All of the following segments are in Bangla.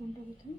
কোনটা প্রথম?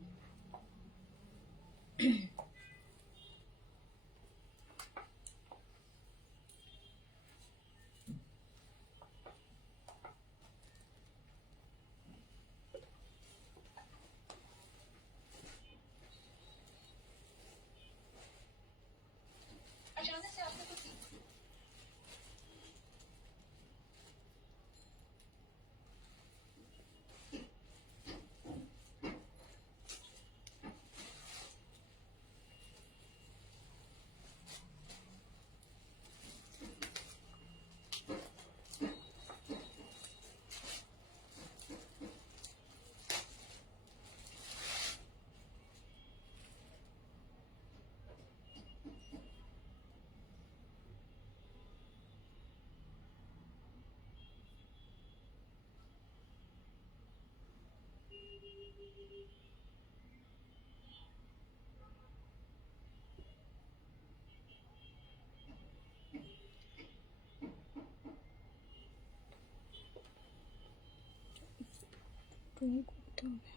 করতে হবে।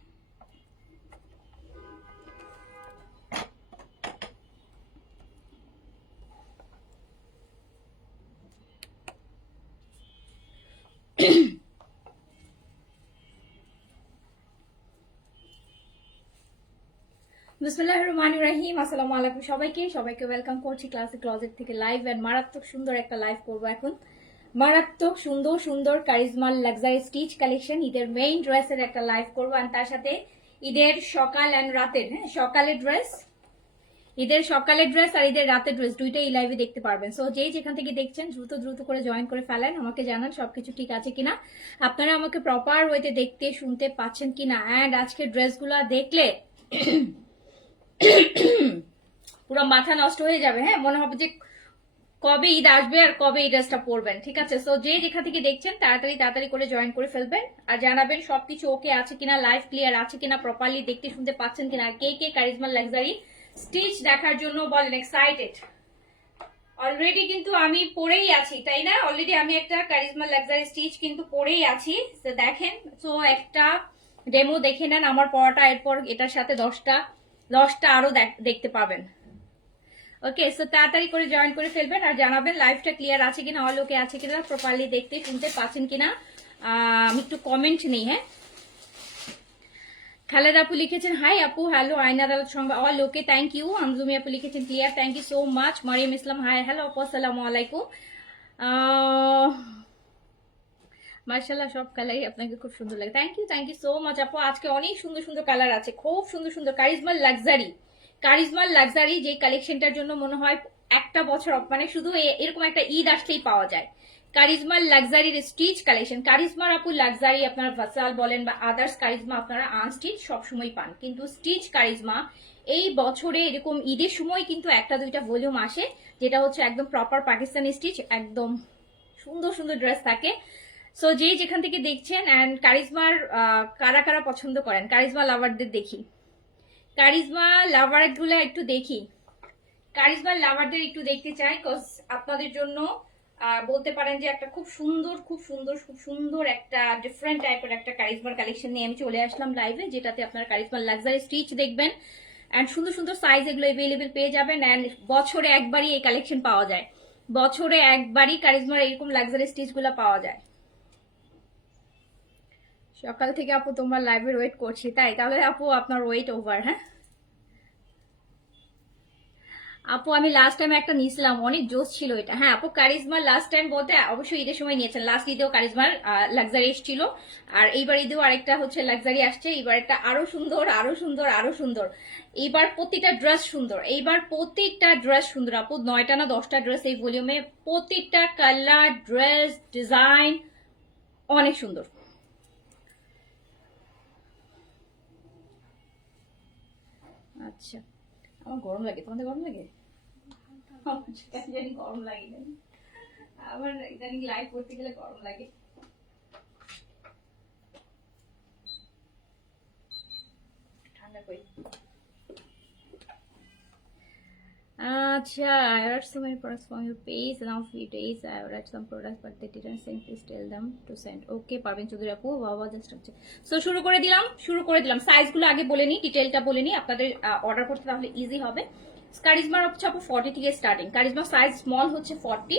বিসমিল্লাহির রহমানির রহিম। আসসালামু আলাইকুম সবাইকে ওয়েলকাম করছি ক্লাসিক ক্লজেট থেকে লাইভ এন্ড মারাত্মক সুন্দর একটা লাইভ করবো এখন। মারাত্মক সুন্দর সুন্দর কারিজমার লাক্সারি স্টিচ কালেকশন ঈদের মেইন ড্রেসের একটা লাইভ করবো, আর তার সাথে ঈদের সকাল এন্ড রাতের সকালের ড্রেস, ঈদের সকালের ড্রেস আর ঈদের রাতের ড্রেস দুইটাই এই লাইভে দেখতে পারবেন। সো যেখান থেকে দেখছেন দ্রুত করে জয়েন করে ফেলেন, আমাকে জানান সবকিছু ঠিক আছে কিনা, আপনারা আমাকে প্রপার ওয়েতে দেখতে শুনতে পাচ্ছেন কিনা। অ্যান্ড আজকের ড্রেসগুলো দেখলে পুরো মাথা নষ্ট হয়ে যাবে। মনে হবে যে কবে ঈদ আসবে আর কবে এই ড্রেসটা পরবেন। ঠিক আছে, সো যেখান থেকে দেখছেন তাড়াতাড়ি করে জয়েন করে ফেলবেন আর জানাবেন সবকিছু ওকে আছে কিনা, লাইভ ক্লিয়ার আছে কিনা, প্রপারলি দেখতে শুনতে পাচ্ছেন কিনা। কে কে কারিজমা লাক্সারি স্টিচ দেখার জন্য বলেন এক্সাইটেড। অলরেডি কিন্তু আমি পরেই আছি, তাই না? অলরেডি আমি একটা কারিজমা লাক্সারি স্টিচ কিন্তু পরেই আছি। তো দেখেন, সো একটা ডেমো দেখে নেন আমার পরাটা, এরপর এটার সাথে 10টা আরো দেখতে পাবেন। ওকে, সো তাড়াতাড়ি করে জয়েন করে ফেলবেন আর জানাবেন লাইভটা ক্লিয়ার আছে কিনা, অল ওকে আছে কিনা, প্রপারলি দেখতে শুনতে পাচ্ছেন কিনা। আমি একটু কমেন্ট নেই। খালেদ আপু লিখেছেন হাই আপু, হ্যালো। আয়না আদালত সংবাদ, অল ওকে, থ্যাংক ইউ। আমজুমি আপু লিখেছেন clear, thank you so much. Mariyam Islam hi, hello আপু, আসসালামু আলাইকুম। মার্শাল্লাহ, সব কালারই আপনাকে খুব সুন্দর লাগে, থ্যাংক ইউ সো মাচ আপু। আজকে অনেক সুন্দর সুন্দর কালার আছে, খুব সুন্দর সুন্দর কারিজমার লাক্সারি যে কালেকশনটার জন্য মনে হয় একটা বছর মানে শুধু এরকম একটা ঈদ আসলেই পাওয়া যায়। কারিজমার লাক্সারির স্টিচ কালেকশন, কারিজমার আপু লাক্সারি আপনারা ভাসাল বলেন বা আদার্স কারিজমা আপনারা আনস্টিচ সবসময় পান, কিন্তু স্টিচ কারিজমা এই বছরে এরকম ঈদের সময় কিন্তু একটা দুইটা ভলিউম আসে, যেটা হচ্ছে একদম প্রপার পাকিস্তানি স্টিচ, একদম সুন্দর সুন্দর ড্রেস থাকে। সো যেখান থেকে দেখছেন অ্যান্ড কারিজমার কারা কারা পছন্দ করেন, কারিজমা লাভারদের দেখি, কারিজমা লাভারগুলো একটু দেখি, কারিজমা লাভারদের একটু দেখতে চাই, কজ আপনাদের জন্য বলতে পারেন যে একটা খুব সুন্দর একটা ডিফারেন্ট টাইপের একটা কারিজমার কালেকশন নিয়ে আমি চলে আসলাম লাইভে, যেটাতে আপনার কারিজমার লাক্সারি স্টিচ দেখবেন অ্যান্ড সুন্দর সুন্দর সাইজ এগুলো এভেলেবেল পেয়ে যাবেন। অ্যান্ড বছরে একবারই এই কালেকশন পাওয়া যায়, বছরে একবারই কারিজমার এরকম লাক্সারি স্টিচ গুলো পাওয়া যায়। সকাল থেকে আপু তোমার লাইভের ওয়েট করছি, তাই? তাহলে আপু আপনার ওয়েট ওভার। আপু আমি লাস্ট টাইম একটা নিয়েছিলাম, অনেক জোস ছিল এটা। আপু কারিজমার লাস্ট টাইম বলতে অবশ্যই ঈদের সময় নিয়েছেন, লাস্ট ঈদেও কারিজমার লাক্সারি এসেছিল, আর এইবার ঈদেও আরেকটা হচ্ছে লাক্সারি আসছে। এইবার একটা আরো সুন্দর। এইবার প্রতিটা ড্রেস সুন্দর আপু, 9টা না 10টা ড্রেস এই ভলিউমে, প্রতিটা কালার ড্রেস ডিজাইন অনেক সুন্দর। আচ্ছা, আমার গরম লাগে, তোমাদের গরম লাগে? জানি গরম লাগে না, আবার ইদানিং লাইভ করতে গেলে গরম লাগে। ঠান্ডা কই Acha, I heard so many products from your page. Now few days I have read some products, but they didn't send. Please tell them to send. Okay, পারবেন চৌধুরী আপু, বাবা জাস্ট হচ্ছে। সো শুরু করে দিলাম। সাইজগুলো আগে বলে নিই, ডিটেইলটা বলে নিই, আপনাদের অর্ডার করতে তাহলে ইজি হবে। কারিজমার হচ্ছে আপু 40 থেকে স্টার্টিং। কারিজমা সাইজ স্মল হচ্ছে 40,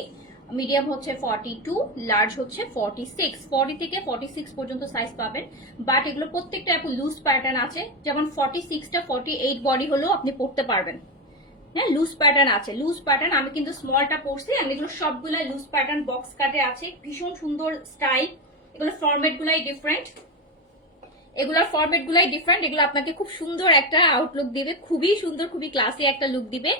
মিডিয়াম হচ্ছে 42, লার্জ হচ্ছে 46। 40 থেকে 46 পর্যন্ত সাইজ পাবেন, বাট এগুলো প্রত্যেকটা আপু লুজ প্যাটার্ন আছে। যেমন 46টা 48 বডি হলেও আপনি পড়তে পারবেন। হ্যাঁ, লুজ প্যাটার্ন আছে, লুজ প্যাটার্ন। আমি কিন্তু স্মলটা পরছি, আমি এগুলো সবগুলো লুজ প্যাটার্ন বক্স কাটে আছে, ভীষণ সুন্দর স্টাইল। এগুলো ফরম্যাট গুলাই ডিফারেন্ট, এগুলো আপনাকে খুব সুন্দর একটা আউটলুক দিবে, খুবই সুন্দর, খুবই ক্লাসি একটা লুক দিবে।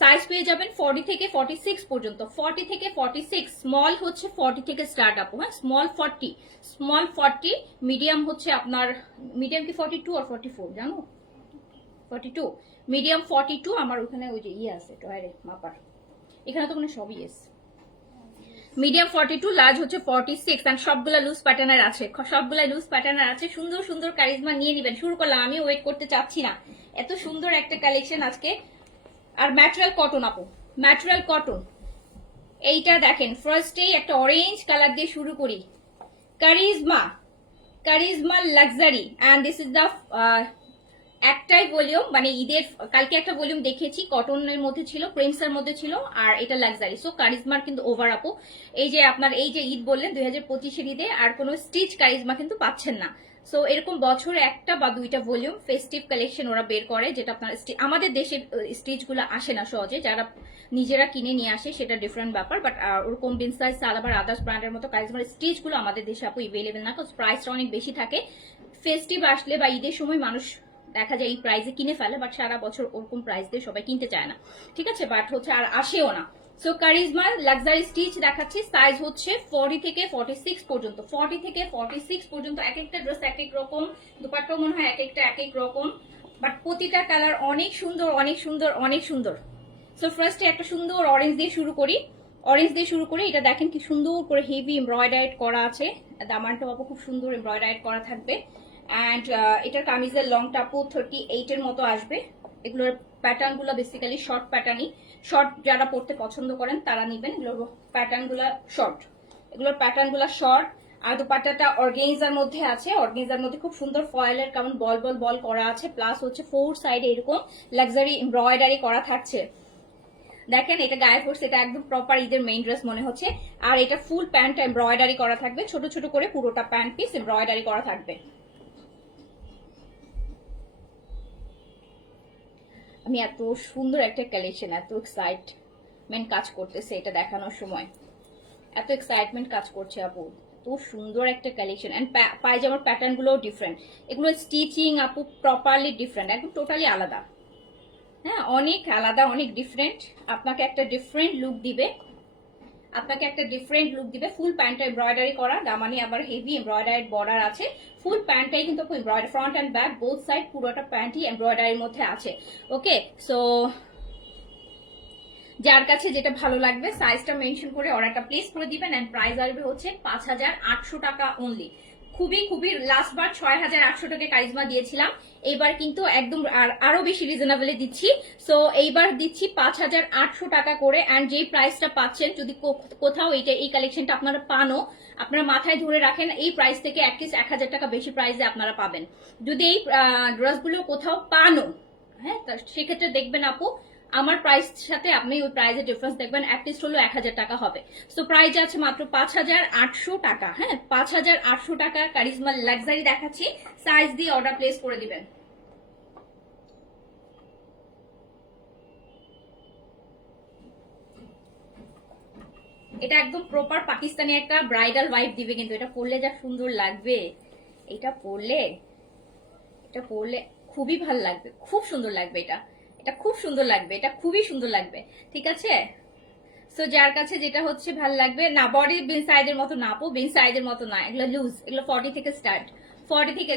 সাইজ পেয়ে যাবেন 40 থেকে 46 পর্যন্ত। 40 থেকে 46, স্মল হচ্ছে 40 থেকে স্টার্ট আপ। হ্যাঁ, স্মল 40, মিডিয়াম হচ্ছে আপনার, মিডিয়াম কি 42 আর 44 জানো? 42, মিডিয়াম 42। আমার ওখানে ওই যে আছে টয়ারে মাপার, এখানে তো মানে সবই আছে। মিডিয়াম 42, লার্জ হচ্ছে 46, এন্ড সবগুলা লুজ প্যাটার্নের আছে, সুন্দর সুন্দর কারিজমা নিয়ে নেবেন। শুরু করলাম, আমি ওয়েট করতে চাচ্ছি না, এত সুন্দর একটা কালেকশন আজকে। আর ম্যাটেরিয়াল কটন আপু, ম্যাটেরিয়াল কটন। এইটা দেখেন, ফার্স্টেই একটা অরেঞ্জ কালার দিয়ে শুরু করি। Charisma luxury, and this is the একটাই ভলিউম, মানে ঈদের কালকে একটা ভলিউম দেখেছি, কটনের মধ্যে ছিল, প্রিন্সের মধ্যে ছিল, আর এটা লাক্সারি। সো কারিজমার কিন্তু ওভার আপু, এই যে আপনার এই যে ঈদ বললেন 2025-এর ঈদে আর কোনো স্টিচ কারিজমা কিন্তু পাচ্ছেন না। সো এরকম বছরে একটা বা দুইটা ভলিউম ফেস্টিভ কালেকশন ওরা বের করে, যেটা আপনার আমাদের দেশের স্টিচ গুলো আসে না সহজে, যারা নিজেরা কিনে নিয়ে আসে সেটা ডিফারেন্ট ব্যাপার, বাট ওরকম বিনসাইজ, সালাবার, আদার্স ব্র্যান্ডের মতো কারিজমার স্টিচ গুলো আমাদের দেশে আপু ইভেলেবেল না, কারণ প্রাইসটা অনেক বেশি থাকে। ফেস্টিভ আসলে বা ঈদের সময় মানুষ দেখা যায় এই প্রাইসে কিনে ফেলে, বাট সারা বছর ওরকম প্রাইস দিয়ে সবাই কিনতে চায় না, ঠিক আছে, বাট হচ্ছে আর আসেও না। সো কারিজমা লাক্সারি স্টিচ দেখাচ্ছি, সাইজ হচ্ছে 40 থেকে 46 পর্যন্ত। 40 থেকে 46 পর্যন্ত, এক একটা ড্রেস এক এক রকম, দুপাট্টাও মনে হয় এক একটা এক এক রকম, বাট প্রতিটা কালার অনেক সুন্দর, অনেক সুন্দর, অনেক সুন্দর। সো ফার্স্টে একটা সুন্দর অরেঞ্জ দিয়ে শুরু করি। এটা দেখেন কি সুন্দর করে হেভি এমব্রয়ডারি করা আছে, দামানটা বাবু খুব সুন্দর এমব্রয়ডারি করা থাকবে। অ্যান্ড এটার কামিজের লংটা আপু 38 এর মতো আসবে। এগুলোর প্যাটার্ন গুলো বেসিক্যালি শর্ট প্যাটার্নই, শর্ট যারা পড়তে পছন্দ করেন তারা নিবেন। এগুলোর প্যাটার্ন গুলা শর্ট, আর দুপাট্টাটা অর্গেনজার মধ্যে আছে। অর্গেনজার মধ্যে খুব সুন্দর ফয়েলের কেমন বল বল বল করা আছে, প্লাস হচ্ছে 4 সাইডে এরকম লাক্সারি এমব্রয়ডারি করা থাকছে। দেখেন এটা গায়ে পড়ছে, এটা একদম প্রপার ঈদের মেইন ড্রেস মনে হচ্ছে। আর এটা ফুল প্যান্ট এমব্রয়ডারি করা থাকবে, ছোট ছোট করে পুরোটা প্যান্ট পিস এমব্রয়ডারি করা থাকবে। আমি এত সুন্দর একটা কালেকশন, এত এক্সাইটমেন্ট কাজ করতেছে এটা দেখানোর সময়, এত এক্সাইটমেন্ট কাজ করছে আপু, এত সুন্দর একটা কালেকশন। এন্ড পায়জামার প্যাটার্ন গুলো ডিফারেন্ট, এগুলো স্টিচিং আপু প্রপারলি ডিফারেন্ট, একদম টোটালি আলাদা। হ্যাঁ, অনেক আলাদা, অনেক ডিফারেন্ট, আপনাকে একটা ডিফারেন্ট লুক দিবে, ফুল প্যান্টটা এমব্রয়ডারি করা, দামানি আবার হেভি এমব্রয়ডারি বর্ডার আছে। ফুল প্যান্টটাই কিন্তু embroidery, front end back both side পুরোটা প্যান্টই এমব্রয়ডারির মধ্যে আছে। ওকে, সো যার কাছে যেটা ভালো লাগবে সাইজটা মেনশন করে অর্ডারটা প্লেস করে দিবেন। এন্ড প্রাইস আসবে হচ্ছে 5800 টাকা অনলি। খুবই লাস্ট বার 6800 টাকা কারিজমা দিয়েছিলাম, এইবার কিন্তু একদম আরো বেশি রিজনেবলে দিচ্ছি। সো এইবার দিচ্ছি 5800 টাকা করে। এন্ড যেই প্রাইসটা পাচ্ছেন, যদি কোথাও এই কালেকশনটা আপনারা পানও, আপনারা মাথায় ধরে রাখেন এই প্রাইস থেকে অ্যাটলিস্ট 1000 টাকা বেশি প্রাইসে আপনারা পাবেন। যদি এই ড্রেসগুলো কোথাও পানও, হ্যাঁ, সেক্ষেত্রে দেখবেন আপু আমার প্রাইস সাথে আপনি ওই প্রাইসের ডিফারেন্স দেখবেন অ্যাটলিস্ট হলো 1000 টাকা হবে। সো প্রাইস আছে মাত্র 5800 টাকা। হ্যাঁ, 5800 টাকা কারিজমা লাক্সারি দেখাচ্ছি, সাইজ দিয়ে অর্ডার প্লেস করে দিবেন। এটা একদম প্রপার পাকিস্তানি একটা ব্রাইডাল ভাইব দিবে, কিন্তু এটা পরলে যা সুন্দর লাগবে, এটা পরলে খুবই ভালো লাগবে, খুব সুন্দর লাগবে, এটা খুব সুন্দর লাগবে, এটা খুবই সুন্দর লাগবে, ঠিক আছে। সো যার কাছে যেটা হচ্ছে ভালো লাগবে, না বডি বিন সাইজের মতো না আপু, বিন সাইজের মতো না, এগুলো লুজ, এগুলো 40 থেকে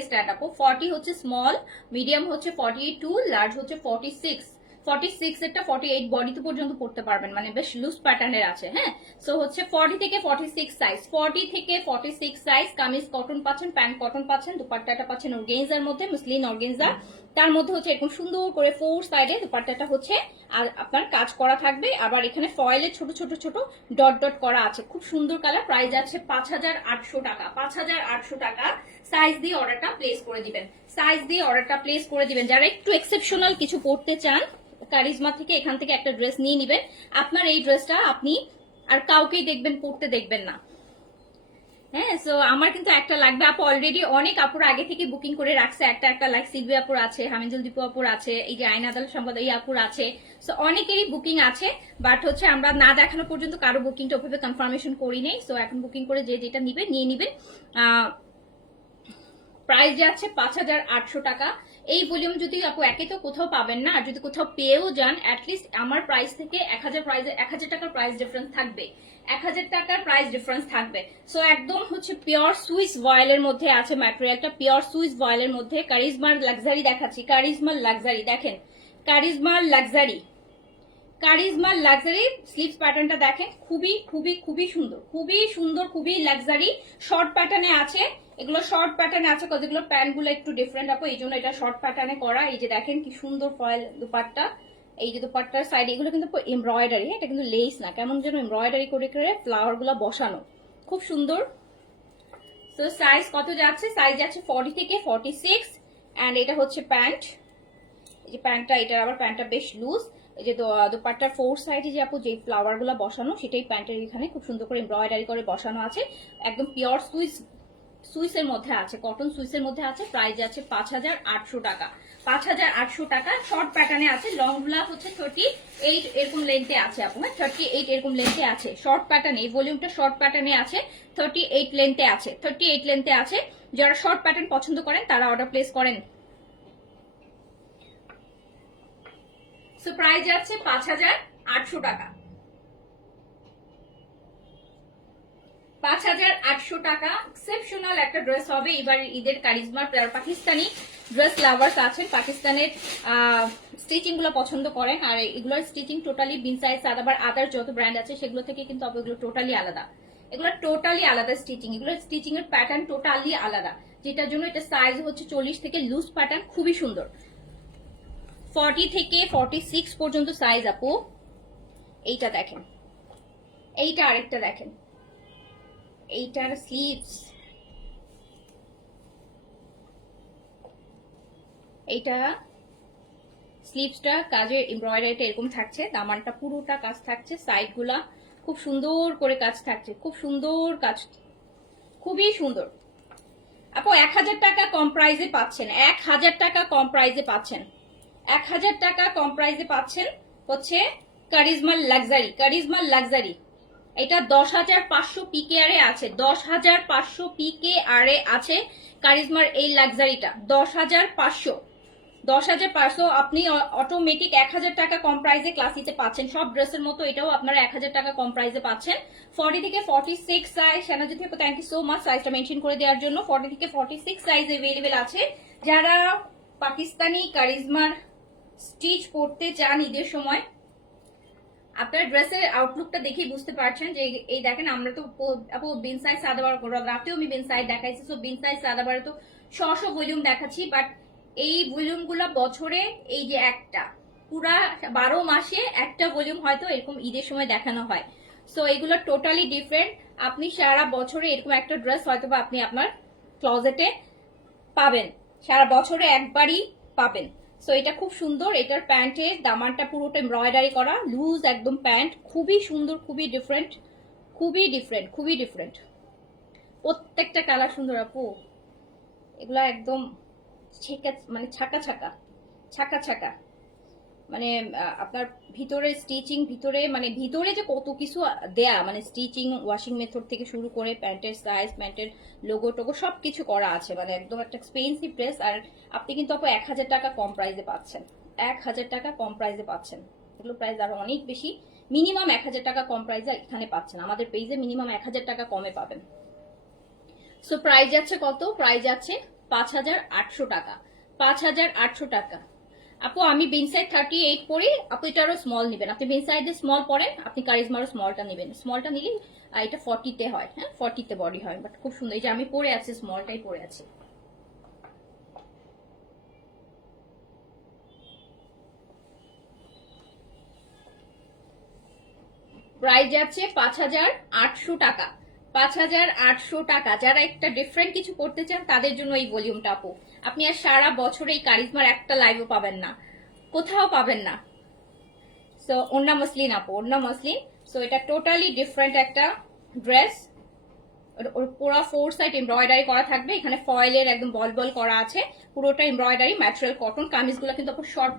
স্টার্ট আপু। 40 হচ্ছে স্মল, মিডিয়াম হচ্ছে 42, লার্জ হচ্ছে 46। 46 একটা 48 বডিতে পর্যন্ত পড়তে পারবেন, মানে বেশ লুজ প্যাটার্নের আছে। হ্যাঁ, সো হচ্ছে 40 থেকে 46 সাইজ, 40 থেকে 46 সাইজ। কামিজ কটন পাচ্ছেন, প্যান্ট কটন পাচ্ছেন, দুপাট্টাটা পাচ্ছেন অর্গেনজার মধ্যে, মুসলিন অর্গেনজা, তার মধ্যে হচ্ছে এরকম সুন্দর করে 4 সাইডে দুপাট্টাটা হচ্ছে আর আপনার কাজ করা থাকবে, আবার এখানে ফয়েলে ছোট ছোট ছোট ডট ডট করা আছে, খুব সুন্দর কালার। প্রাইস আছে 5800 টাকা, 5800 টাকা। সাইজ দিয়ে অর্ডারটা প্লেস করে দিবেন, সাইজ দিয়ে অর্ডারটা প্লেস করে দিবেন। যারা একটু এক্সেপশনাল কিছু পড়তে চান, কারিজমা থেকে এখান থেকে একটা ড্রেস নিয়ে নিবেন। আপনার এই ড্রেসটা আপনি আর কাউকেই দেখবেন পড়তে দেখবেন না। হ্যাঁ, সো আমার কিন্তু একটা লাগবে। আপু অলরেডি অনেক আপুর আগে থেকে বুকিং করে রাখছে, একটা লাইক সিলভি আপুর আছে, হামিদুল দীপু আপুর আছে, এই যে আইন আদালত সম্পদ এই আপুর আছে। সো অনেকেরই বুকিং আছে, বাট হচ্ছে আমরা না দেখানো পর্যন্ত কারো বুকিংটা ওভাবে কনফার্মেশন করি নেই। সো এখন বুকিং করে যে যেটা নিবে নিয়ে নিবেন। প্রাইস যাচ্ছে 5800 টাকা। এই ভলিউম যদি আপু একে তো কোথাও পাবেন না, আর যদি কোথাও পেয়েও যান অ্যাটলিস্ট আমার প্রাইস থেকে 1000 টাকার প্রাইস ডিফারেন্স থাকবে, 1000 টাকার প্রাইস ডিফারেন্স থাকবে। সো একদম হচ্ছে পিওর সুইস ভয়েলের মধ্যে আছে ম্যাটেরিয়ালটা, পিওর সুইস ভয়েলের মধ্যে। কারিজমার লাক্সারি দেখাচ্ছি, কারিজমার লাক্সারি দেখেন, কারিজমার লাক্সারি, কারিজমার লাক্সারি স্লিভস প্যাটার্নটা দেখেন, খুবই খুবই খুবই সুন্দর, খুবই সুন্দর, খুবই লাক্সারি। শর্ট প্যাটার্নে আছে, এগুলো শর্ট প্যাটার্নে আছে, যেগুলো প্যান্ট গুলো একটু ডিফারেন্ট আপু, এই জন্য এটা শর্ট প্যাটার্নে করা। এই যে দেখেন কি সুন্দর ফয়েল দুপাট্টা, এই যে দুপাট্টার সাইড এগুলো কিন্তু এমব্রয়ডারি, এটা কিন্তু লেস না, কেমন যেন এমব্রয়ডারি করে করে ফ্লাওয়ার গুলো বসানো, খুব সুন্দর। তো সাইজ কত যাচ্ছে? সাইজ যাচ্ছে 40 থেকে 46, এন্ড এটা হচ্ছে প্যান্ট। এই যে প্যান্টটা, এটার আবার প্যান্টটা বেশ লুজ। এই যে দোপাট্টার ফোর সাইডে যে আপু যে ফ্লাওয়ার গুলো বসানো, সেটাই প্যান্টের এখানে খুব সুন্দর করে এমব্রয়ডারি করে বসানো আছে। একদম পিওর সুইসের মধ্যে আছে, কটন সুইসের মধ্যে আছে। প্রাইস আছে 5800 টাকা, 5800 টাকা। শর্ট প্যাটার্নে আছে, লং গুলা হচ্ছে 38 এরকম লেন্থে আছে আপু, 38 এরকম লেন্থে আছে। শর্ট প্যাটার্নে এই ভলিউমটা শর্ট প্যাটার্নে আছে, 38 লেন্থে আছে, 38 লেন্থে আছে। যারা শর্ট প্যাটার্ন পছন্দ করেন তারা অর্ডার প্লেস করেন। সো প্রাইস যাচ্ছে 5800 টাকা, 5800 টাকা। এক্সেপশনাল একটা ড্রেস হবে এবার ঈদের কারিজমার। পাকিস্তানি ড্রেস লাভার্স আছেন, পাকিস্তানের স্টিচিং গুলো পছন্দ করেন, আর এগুলোর স্টিচিং টোটালি বিনসাইজ আবার আদার যত ব্র্যান্ড আছে সেগুলো থেকে কিন্তু এগুলো টোটালি আলাদা, এগুলো টোটালি আলাদা স্টিচিং, এগুলো স্টিচিং এর প্যাটার্ন টোটালি আলাদা, যেটার জন্য এটা সাইজ হচ্ছে 40 থেকে লুজ প্যাটার্ন, খুবই সুন্দর। 40 থেকে 46 পর্যন্ত সাইজ আপু। এইটা দেখেন, এইটা আরেকটা দেখেন, এইটার স্লিভস, এইটা স্লিভসটা কাজের এমব্রয়ডারিটা এরকম থাকছে, দামানটা পুরোটা কাজ থাকছে, সাইড গুলা খুব সুন্দর করে কাজ থাকছে, খুব সুন্দর কাজ, খুবই সুন্দর। আপু 1000 টাকা কম প্রাইসে পাচ্ছেন, 1000 টাকা কম প্রাইসে পাচ্ছেন, 1000 টাকা কম প্রাইসে পাচ্ছেন হচ্ছে কারিজমার লাক্সারি, কারিজমার লাক্সারি। এটা 10,500 পিকেআরে আছে, 10,500 পিকেআরে আছে কারিজমার এই লাক্সারিটা, 10,500, 10,500। আপনি অটোমেটিক 1000 টাকা কম প্রাইসে ক্লাসিতে পাচ্ছেন, সব ড্রেসের মতো এটাও আপনারা 1000 টাকা কম প্রাইসে পাচ্ছেন। 40 থেকে 46 সাইজ, সেনাজ্যোতি আপু থ্যাংক ইউ সো মাচ সাইজটা মেনশন করে দেওয়ার জন্য। 40 থেকে 46 সাইজ এভেলেবেল আছে। যারা পাকিস্তানি কারিজমার স্টিচ পড়তে চান ঈদের সময়, আপনার ড্রেসের আউটলুকটা দেখেই বুঝতে পারছেন যে এই দেখেন, আমরা তো আপু বিন সাইজ সাদাবার রাতেও আমি বিন সাইজ দেখাইছি, সো বিন সাইজ সাদাবারে তো শশ ভলিউম দেখাচ্ছি, বাট এই ভলিউম গুলা বছরে এই যে একটা পুরা 12 মাসে একটা ভলিউম হয়তো এরকম ঈদের সময় দেখানো হয়। সো এগুলো টোটালি ডিফারেন্ট। আপনি সারা বছরে এরকম একটা ড্রেস হয়তো বা আপনি আপনার ক্লজেটে পাবেন, সারা বছরে একবারই পাবেন। সো এটা খুব সুন্দর, এটার প্যান্টের দামানটা পুরোটা এমব্রয়ডারি করা, লুজ একদম প্যান্ট, খুবই সুন্দর, খুবই ডিফারেন্ট, খুবই ডিফারেন্ট, খুবই ডিফারেন্ট। প্রত্যেকটা কালার সুন্দর আপু, এগুলা একদম মানে ছাকা ছাকা ছাকা ছাকা, মানে আপনার ভিতরে স্টিচিং, ভিতরে মানে ভিতরে যে কত কিছু দেয়া, মানে স্টিচিং ওয়াশিং মেথড থেকে শুরু করে প্যান্টের সাইজ, প্যান্টের লোগো টোগো সবকিছু করা আছে, মানে একদম একটা এক্সপেন্সিভ ড্রেস। আর আপনি কিন্তু আপু 1000 টাকা কম প্রাইসে পাচ্ছেন, 1000 টাকা কম প্রাইসে পাচ্ছেন। এগুলো প্রাইস আরো অনেক বেশি, মিনিমাম 1000 টাকা কম প্রাইসে এখানে পাচ্ছেন, আমাদের পেজে মিনিমাম 1000 টাকা কমে পাবেন। সো প্রাইস যাচ্ছে কত? প্রাইস যাচ্ছে 5800 টাকা, 5800 টাকা। আপু আমি বিনসাইড 38 পরি, আপু এটা আরো স্মল নেবেন, আপনি বিনসাইডে স্মল পরেন, আপনি কারিজমারও স্মলটা নেবেন, স্মলটা নিলে এটা 40-তে হয়, হ্যাঁ 40-তে বডি হয়, বাট খুব সুন্দর। এই যে আমি পরে আছি স্মলটাই পরে আছি। প্রাইস যাচ্ছে 5,800 টাকা। 5,800 টাকা। যারা একটা ডিফারেন্ট কিছু করতে চান তাদের জন্য এই ভলিউমটা আপু। আপনি আর সারা বছরে এই কারিজমার একটা লাইভও পাবেন না, কোথাও পাবেন না। সো ওন্না মসলিন আপু, ওন্না মসলিন। সো এটা টোটালি ডিফারেন্ট একটা ড্রেস। ওর পুরো 4 সাইড এমব্রয়ডারি করা থাকবে, এখানে ফয়েলের একদম বল বল করা আছে, পুরোটা এমব্রয়ডারি, ম্যাটেরিয়াল কটন। কামিজগুলো কিন্তু আপু শর্ট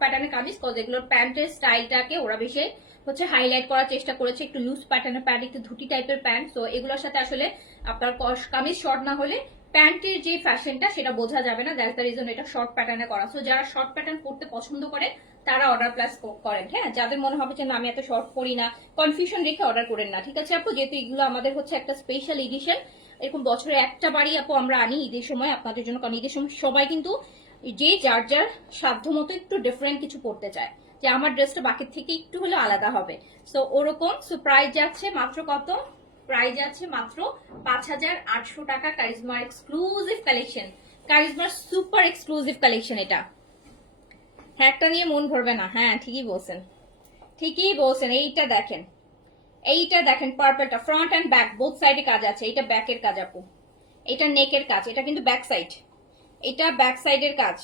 প্যাটার্নে কামিজ, কজ এগুলোর প্যান্টের স্টাইলটাকে ওরা বেশি হচ্ছে হাইলাইট করার চেষ্টা করেছে। একটু লুজ প্যাটার্নের প্যান্ট, একটু ধুতি টাইপের প্যান্ট। তো এগুলোর সাথে আসলে আপনার কামিজ শর্ট না হলে প্যান্টের যে ফ্যাশনটা সেটা বোঝা যাবে না। দ্যাটস দ্য রিজন এটা শর্ট প্যাটার্নে করা। সো যারা শর্ট প্যাটার্ন পড়তে পছন্দ করে তারা অর্ডার প্লাস করেন। হ্যাঁ, যাদের মনে হবে যে না আমি এত শর্ট পরি না, কনফিউশন রেখে অর্ডার করেন না, ঠিক আছে আপু? যেহেতু এগুলো আমাদের হচ্ছে একটা স্পেশাল এডিশন, এরকম বছরে একটা বাড়ি আপু আমরা আনি ঈদের সময় আপনাদের জন্য, কারণ ঈদের সময় সবাই কিন্তু যে যার যার সাধ্য মতো একটু ডিফারেন্ট কিছু পড়তে চায়, যে আমার ড্রেসটা বাকির থেকে একটু হলেও আলাদা হবে। সো ওরকম। সো প্রাইস যাচ্ছে মাত্র কত? প্রাইস যাচ্ছে মাত্র 5,800 টাকা। কারিজমার এক্সক্লুসিভ কালেকশন, কারিজমার সুপার এক্সক্লুসিভ কালেকশন এটা। হ্যাঁ, একটা নিয়ে মন ভরবে না। হ্যাঁ, ঠিকই বলছেন, ঠিকই বলছেন। এইটা দেখেন, এইটা দেখেন, পার্পলটা ফ্রন্ট এন্ড ব্যাক বোথ সাইডে কাজ আছে। এটা ব্যাকের কাজ আপু, এটা নেকের কাজ, এটা কিন্তু ব্যাক সাইড, এটা ব্যাক সাইডের কাজ।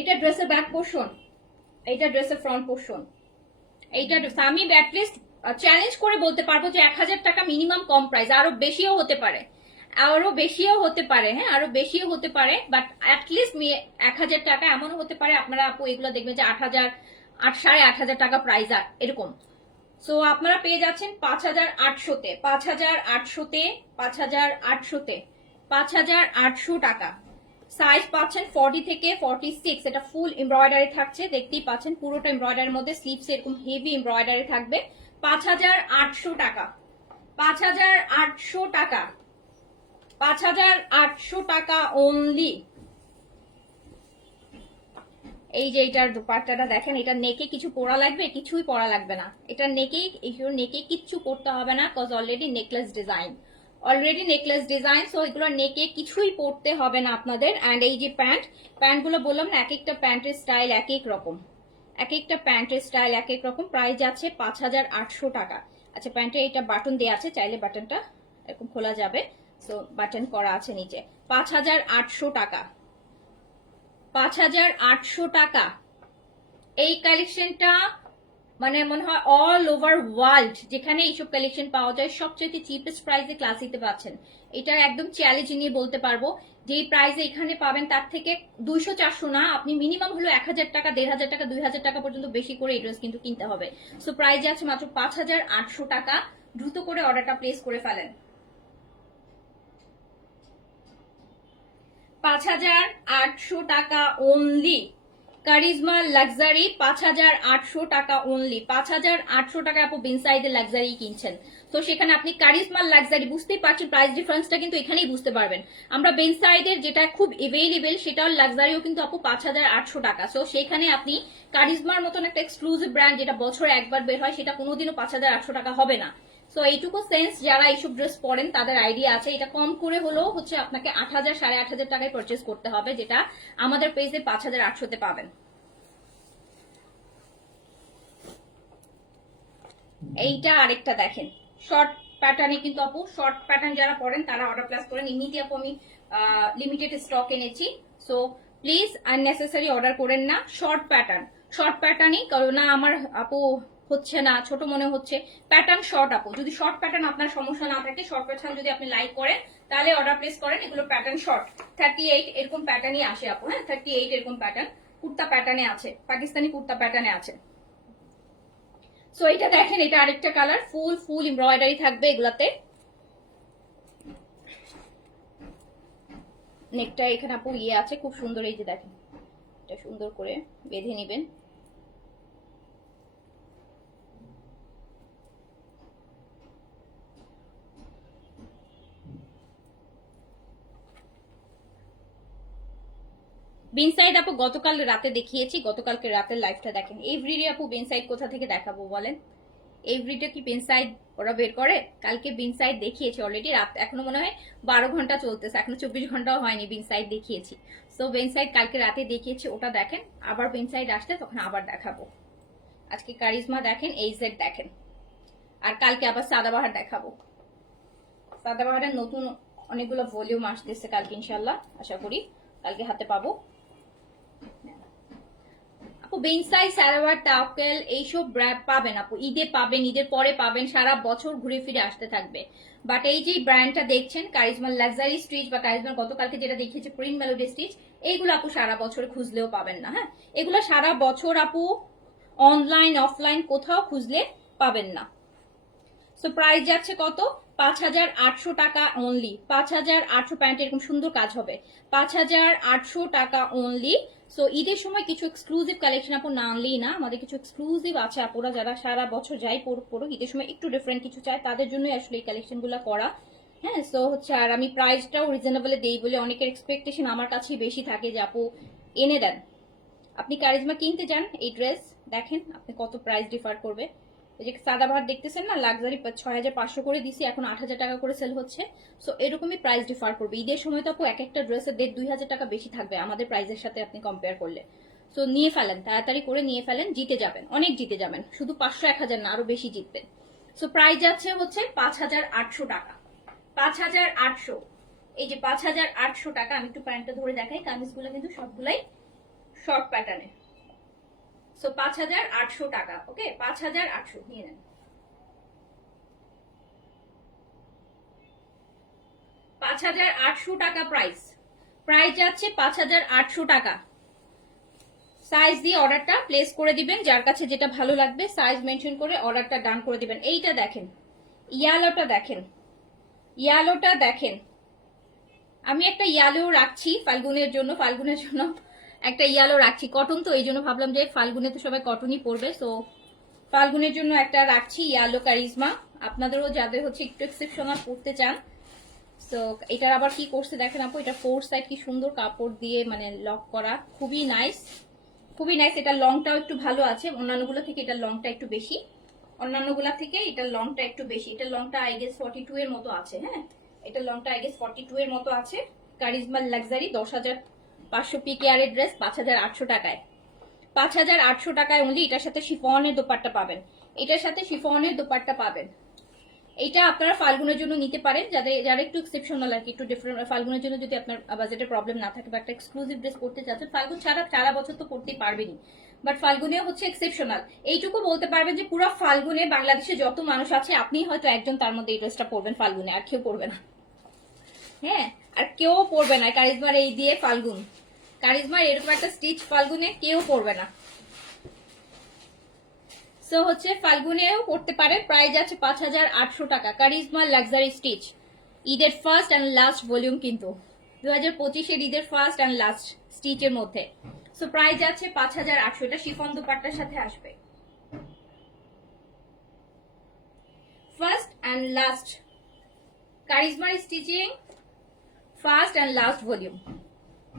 এটা ড্রেসের ব্যাক পোর্শন, এটা ড্রেসের ফ্রন্ট পোর্শন। এইটা আমি অ্যাটলিস্ট চ্যালেঞ্জ করে বলতে পারবো যে 1,000 টাকা মিনিমাম কম প্রাইস, আরো বেশিও হতে পারে, আরো বেশিও হতে পারে। হ্যাঁ, আরো বেশিও হতে পারে, বাট অ্যাটলিস্ট 1,000 টাকা এমনও হতে পারে। আপনারা আপু এগুলো দেখবেন যে 8,000, 8,500 টাকা প্রাইস এরকম। সো আপনারা পেয়ে যাচ্ছেন 5,800-তে, 5,800-তে, 5,800-তে, 5,800 টাকা। সাইজ পাচ্ছেন 40 থেকে 46। এটা ফুল এমব্রয়ডারি থাকছে, দেখতেই পাচ্ছেন পুরোটা এমব্রয়ডারির মধ্যে, স্লিভস এরকম হেভি এমব্রয়ডারি থাকবে। 5,800 টাকা, 5,800 টাকা, 5,800 টাকা অনলি। এই যে এটার দুপাট্টাটা দেখেন, এটা নেকে কিছু পরা লাগবে? কিছুই পরা লাগবে না। এটা নেকে কিচ্ছু পরতে হবে না, cause already necklace design, already necklace design. So এগুলো নেকে কিছুই পরতে হবে না আপনাদের। অ্যান্ড এই যে প্যান্টগুলো বললাম না, এক একটা প্যান্টের স্টাইল এক এক রকম, এক একটা প্যান্টের স্টাইল এক এক রকম। প্রাইস আছে 5,800 টাকা। আচ্ছা, প্যান্টে এটা বাটন দেওয়া আছে, চাইলে বাটনটা এরকম খোলা যাবে। সো বাটন করা আছে নিচে। 5,800 টাকা, 5,800 টাকা। এই কালেকশনটা মানে মনে হয় অল ওভার ওয়ার্ল্ড যেখানে এইসব কালেকশন পাওয়া যায় সবচেয়ে চিপেস্ট প্রাইসে ক্লাসিতে পাচ্ছেন। এটা একদম চ্যালেঞ্জ নিয়ে বলতে পারবো, যে প্রাইসে এখানে পাবেন তার থেকে 200-400 না, আপনি মিনিমাম হলো 1,000 টাকা, 1,500 টাকা, 2,000 টাকা পর্যন্ত বেশি করে এই ড্রেস কিন্তু কিনতে হবে। সো প্রাইসে আছে মাত্র 5,800 টাকা। দ্রুত করে অর্ডারটা প্লেস করে ফেলেন। 5,800 টাকা অনলি। কারিজমা লাক্সারি 5,800 টাকা অনলি। 5,800 টাকা আপু বিনসাইডের লাক্সারি কিনছেন, তো সেখানে আপনি কারিজমা লাক্সারি, বুঝতেই পারছেন প্রাইস ডিফারেন্সটা কিন্তু এখানেই বুঝতে পারবেন। আমরা বিনসাইডের যেটা খুব এভেইলেবল সেটাও লাক্সারিও কিন্তু আপু 5,800 টাকা। সো সেখানে আপনি কারিজমার মতন একটা এক্সক্লুসিভ ব্র্যান্ড যেটা বছরে একবার বের হয় সেটা কোনোদিনও 5,800 টাকা হবে না। সো এইটুকু সেন্স যারা এইসব ড্রেস পরেন তাদের আইডিয়া আছে। এটা কম করে হলেও হচ্ছে আপনাকে 8,000, 8,500 টাকায় পারচেস করতে হবে, যেটা আমাদের পেজে 5,800-তে পাবেন। এইটা আরেকটা দেখেন, শর্ট প্যাটার্নে কিন্তু আপু, শর্ট প্যাটার্ন যারা পরেন তারা অর্ডার প্লেস করেন। এমনিতে আপু আমি লিমিটেড স্টক এনেছি, সো প্লিজ আননেসেসারি অর্ডার করেন না। শর্ট প্যাটার্নই কারণ না আমার আপু হচ্ছে না, ছোট মনে হচ্ছে। প্যাটার্ন শর্ট আপু, যদি শর্ট প্যাটার্ন আপনার সমস্যা না থাকে, শর্ট প্যাটার্ন যদি আপনি লাইক করেন তাহলে অর্ডার প্লেস করেন। এগুলো প্যাটার্ন শর্ট 38 এরকম প্যাটার্নই আসে আপু। হ্যাঁ, 38 এরকম প্যাটার্ন কুর্তা প্যাটার্নে আছে, পাকিস্তানি কুর্তা প্যাটার্নে আছে। সো এটা দেখেন, এটা আরেকটা কালার, ফুল এমব্রয়ডারি থাকবে এগুলাতে। নেকটা এখানে আপু ইয়ে আছে খুব সুন্দর, এই যে দেখেন, এটা সুন্দর করে বেঁধে নেবেন। বিনসাইড আপু গতকাল রাতে দেখিয়েছি, গতকালকে রাতের লাইভটা দেখেন। এভরিডে আপু বিনসাইড কোথা থেকে দেখাবো বলেন? এভরিডে কি বিনসাইড ওরা বের করে? কালকে বিনসাইড দেখিয়েছি অলরেডি, রাত এখনো মনে হয় 12 ঘন্টা চলতেছে, এখনো 24 ঘন্টাও হয়নি, বিনসাইড দেখিয়েছি। সো বেন সাইড কালকে রাতে দেখিয়েছি, ওটা দেখেন। আবার বেন সাইড আসলে তখন আবার দেখাবো। আজকে কারিজমা দেখেন, এইজেড দেখেন, আর কালকে আবার সাদাবাহার দেখাবো। সাদাবাহারের নতুন অনেকগুলো ভলিউম আসতেছে কালকে ইনশাল্লাহ, আশা করি কালকে হাতে পাবো। আপু বেনসাই, সারাওয়ার, তাওকেল এইসব পাবেন আপু, ঈদে পাবেন, ঈদের পরে পাবেন, সারা বছর ঘুরে ফিরে আসতে থাকবে। বাট এই যে ব্র্যান্ডটা দেখছেন কারিজমার লাক্সারি স্টিচ বা কারিজমার গতকালকে যেটা দেখিয়েছে প্রিন্ট মেলোডি স্টিচ, এইগুলো আপু সারা বছর খুঁজলেও পাবেন না। হ্যাঁ, এগুলো সারা বছর আপু অনলাইন অফলাইন কোথাও খুঁজলে পাবেন না। সো প্রাইস যাচ্ছে কত? 5,800 টাকা অনলি। 5,800, প্যান্ট এরকম সুন্দর কাজ হবে। 5,800 টাকা অনলি। সো ঈদের সময় কিছু এক্সক্লুসিভ কালেকশন আপু না আনলেই না, আমাদের কিছু এক্সক্লুসিভ আছে আপুরা যারা সারা বছর যাই পড়ুক ঈদের সময় একটু ডিফারেন্ট কিছু চায়, তাদের জন্যই আসলে এই কালেকশনগুলো করা। হ্যাঁ, সো হচ্ছে, আর আমি প্রাইসটাও রিজনেবলে দেই বলে অনেকের এক্সপেকটেশন আমার কাছেই বেশি থাকে যে আপু এনে দেন। আপনি কারিজমা কিনতে যান, এই ড্রেস দেখেন আপনি কত প্রাইস ডিফার করবে। এই যে সাদাবাহার দেখতেছেন না, লাক্সারি 6,500 করে দিছি, এখন 8,000 টাকা করে সেল হচ্ছে। সো এরকমই প্রাইস ডিফার করবে। ঈদের সময় তো আপু এক একটা ড্রেসের 1,500-2,000 টাকা বেশি থাকবে আমাদের প্রাইসের সাথে আপনি কম্পেয়ার করলে। সো নিয়ে ফেলেন, তাড়াতাড়ি করে নিয়ে ফেলেন, জিতে যাবেন, অনেক জিতে যাবেন, শুধু 500-1,000 না, আরো বেশি জিতবেন। সো প্রাইস যাচ্ছে হচ্ছে 5,800 টাকা। 5,800, এই যে 5,800 টাকা। আমি একটু প্যান্টটা ধরে দেখাই, কামিজগুলো কিন্তু সবগুলাই শর্ট প্যাটার্নে। সো 5,800 টাকা। ওকে, 5,800 নিয়ে নেন। 5,800 টাকা প্রাইস। প্রাইস যাচ্ছে 5,800 টাকা। সাইজ দিয়ে অর্ডারটা প্লেস করে দিবেন, যার কাছে যেটা ভালো লাগবে সাইজ মেনশন করে অর্ডারটা ডান করে দিবেন। এইটা দেখেন, ইয়ালোটা দেখেন, ইয়ালোটা দেখেন। আমি একটা ইয়ালো রাখছি ফাল্গুনের জন্য, ফাল্গুনের জন্য একটা ইয়ালো রাখছি। কটন তো এই জন্য ভাবলাম যে ফাল্গুনে তো সবাই কটনই পরবে, সো ফাল্গুনের জন্য একটা রাখছি ইয়ালো কারিজমা। আপনাদেরও যাদের হচ্ছে একটু এক্সেপশনাল পড়তে চান, সো এটার আবার কি করছে দেখেন আপু, এটা 4 সাইড কি সুন্দর কাপড় দিয়ে মানে লক করা, খুবই নাইস, খুবই নাইস। এটা লংটাও একটু ভালো আছে, অন্যান্যগুলো থেকে এটার লংটা একটু বেশি, অন্যান্যগুলা থেকে এটার লংটা একটু বেশি। এটার লংটা আই গেস 42 এর মতো আছে। হ্যাঁ, এটার লংটা আই গেস 42 এর মতো আছে। কারিজমার লাক্সারি 10,500 পিকেআরের ড্রেস 5,800 টাকায়। 5,800 টাকায় অনলি। এটার সাথে শিফনের দোপাট্টা পাবেন, এটার সাথে শিফনের দোপাট্টা পাবেন। এটা আপনারা ফাল্গুনের জন্য নিতে পারেন, যারা একটু এক্সেপশনাল আর কি, একটু ডিফারেন্ট। ফাল্গুনের জন্য যদি আপনার বাজেটের প্রবলেম না থাকে বা একটা এক্সক্লুসিভ ড্রেস পড়তে চাচ্ছেন, ফাল্গুন ছাড়া সারা বছর তো পড়তেই পারবেনই, বাট ফাল্গুনে হচ্ছে এক্সেপশনাল। এইটুকু বলতে পারবেন যে পুরো ফাল্গুনে বাংলাদেশে যত মানুষ আছে আপনি হয়তো একজন তার মধ্যে এই ড্রেসটা পরবেন ফাল্গুনে, আর কেউ পরবে না। হ্যাঁ, আর কেউ পরবে না কারিজমার এই দিয়ে ফাল্গুন, কারিজমার এরকম একটা স্টিচ ফাল্গুনে কেউ পরবে না। সো হচ্ছে ফাল্গুনেও পড়তে পারে। প্রাইস আছে 5,800 টাকা। কারিজমা লাক্সারি স্টিচ, ঈদের ফার্স্ট অ্যান্ড লাস্ট ভলিউম কিন্তু 2025-এর ঈদের ফার্স্ট অ্যান্ড লাস্ট স্টিচের মধ্যে। সো প্রাইস আছে 5,800। এটা শিফন দুপাট্টার সাথে আসবে। ফার্স্ট অ্যান্ড লাস্ট কারিজমার stitching, first and last volume.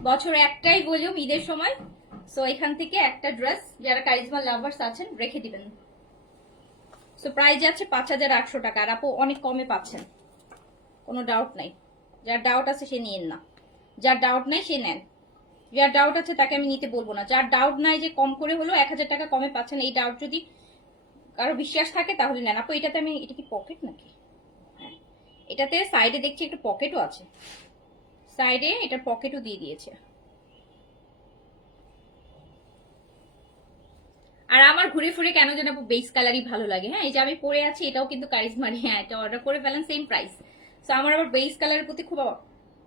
বছরে একটাই ভলিউম ঈদের সময়। সো এখান থেকে একটা ড্রেস যারা কারিজমা লাভার্স আছেন রেখে দিবেন। সো প্রাইস যাচ্ছে 5,800 টাকা। আর আপু অনেক কমে পাচ্ছেন, কোনো ডাউট নাই। যার ডাউট আছে সে নিয়েন না, যার ডাউট নাই সে নেন। যার ডাউট আছে তাকে আমি নিতে বলবো না। যার ডাউট নাই যে কম করে হলো 1,000 টাকা কমে পাচ্ছেন, এই ডাউট যদি কারো বিশ্বাস থাকে তাহলে নেন। আপু এটাতে আমি, এটা কি পকেট নাকি? হ্যাঁ, এটাতে সাইডে দেখছি একটা পকেটও আছে, সাইডে এটার পকেটও দিয়ে দিয়েছে। আর আমার ঘুরে ফিরে কেন যেন বেস কালারই ভালো লাগে। হ্যাঁ, এই যে আমি পরে আছি এটাও কিন্তু কারিজমারি। হ্যাঁ, এটা অর্ডার করে ফেলেন, সেম প্রাইস। সো আমার আবার বেস কালারের প্রতি খুব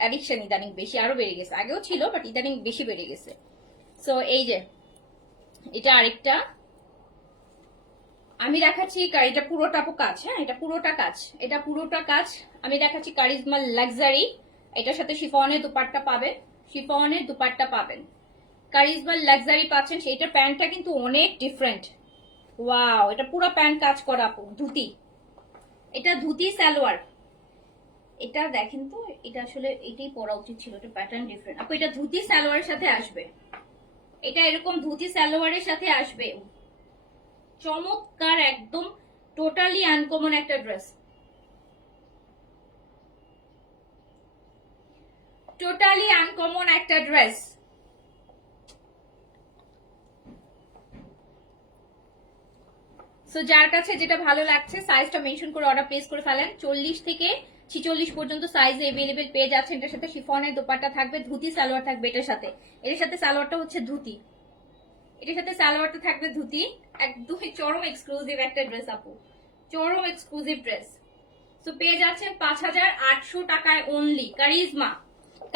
অ্যাডিকশন ইদানিং বেশি, আরো বেড়ে গেছে, আগেও ছিল বাট ইদানিং বেশি বেড়ে গেছে। সো এই যে এটা আরেকটা আমি দেখাচ্ছি, এটা পুরোটা কাজ। হ্যাঁ, এটা পুরোটা কাজ, এটা পুরোটা কাজ আমি দেখাচ্ছি। কারিজমা লাক্সারি, এটার সাথে শিফনের দুপাট্টা পাবেন, শিফনের দুপাট্টা পাবেন। কারিজমার লাক্সারি পাচ্ছেন, সেইটার প্যান্টটা কিন্তু অনেক ডিফারেন্ট। ওয়াও, এটা পুরো প্যান্ট কাজ করা আপু, ধুতি, এটা ধুতি সালোয়ার। এটা দেখেন তো, এটা আসলে এটাই পরা উচিত ছিল, এটা প্যাটার্ন ডিফারেন্ট আপু। এটা ধুতি সালোয়ারের সাথে আসবে, এটা এরকম ধুতি সালোয়ারের সাথে আসবে। চমৎকার, একদম টোটালি আনকমন একটা ড্রেস, টোটালি আনকমন একটা ড্রেস। সো যার কাছে যেটা ভালো লাগছে সাইজটা মেনশন করে অর্ডার প্লেস করে ফেলেন। 40 থেকে 46 পর্যন্ত সাইজ अवेलेबल পেয়ে যাচ্ছেন। এটার সাথে শিফনের দোপাট্টা থাকবে, ধুতি সালোয়ার থাকবে এটার সাথে। এটার সাথে সালোয়ারটা হচ্ছে ধুতি, এটার সাথে সালোয়ারটা থাকবে ধুতি। একদমই চরম এক্সক্লুসিভ একটা ড্রেস আপু, চরম এক্সক্লুসিভ ড্রেস। তো পেয়ে যাচ্ছেন 5800 টাকায় অনলি। কারিজমা,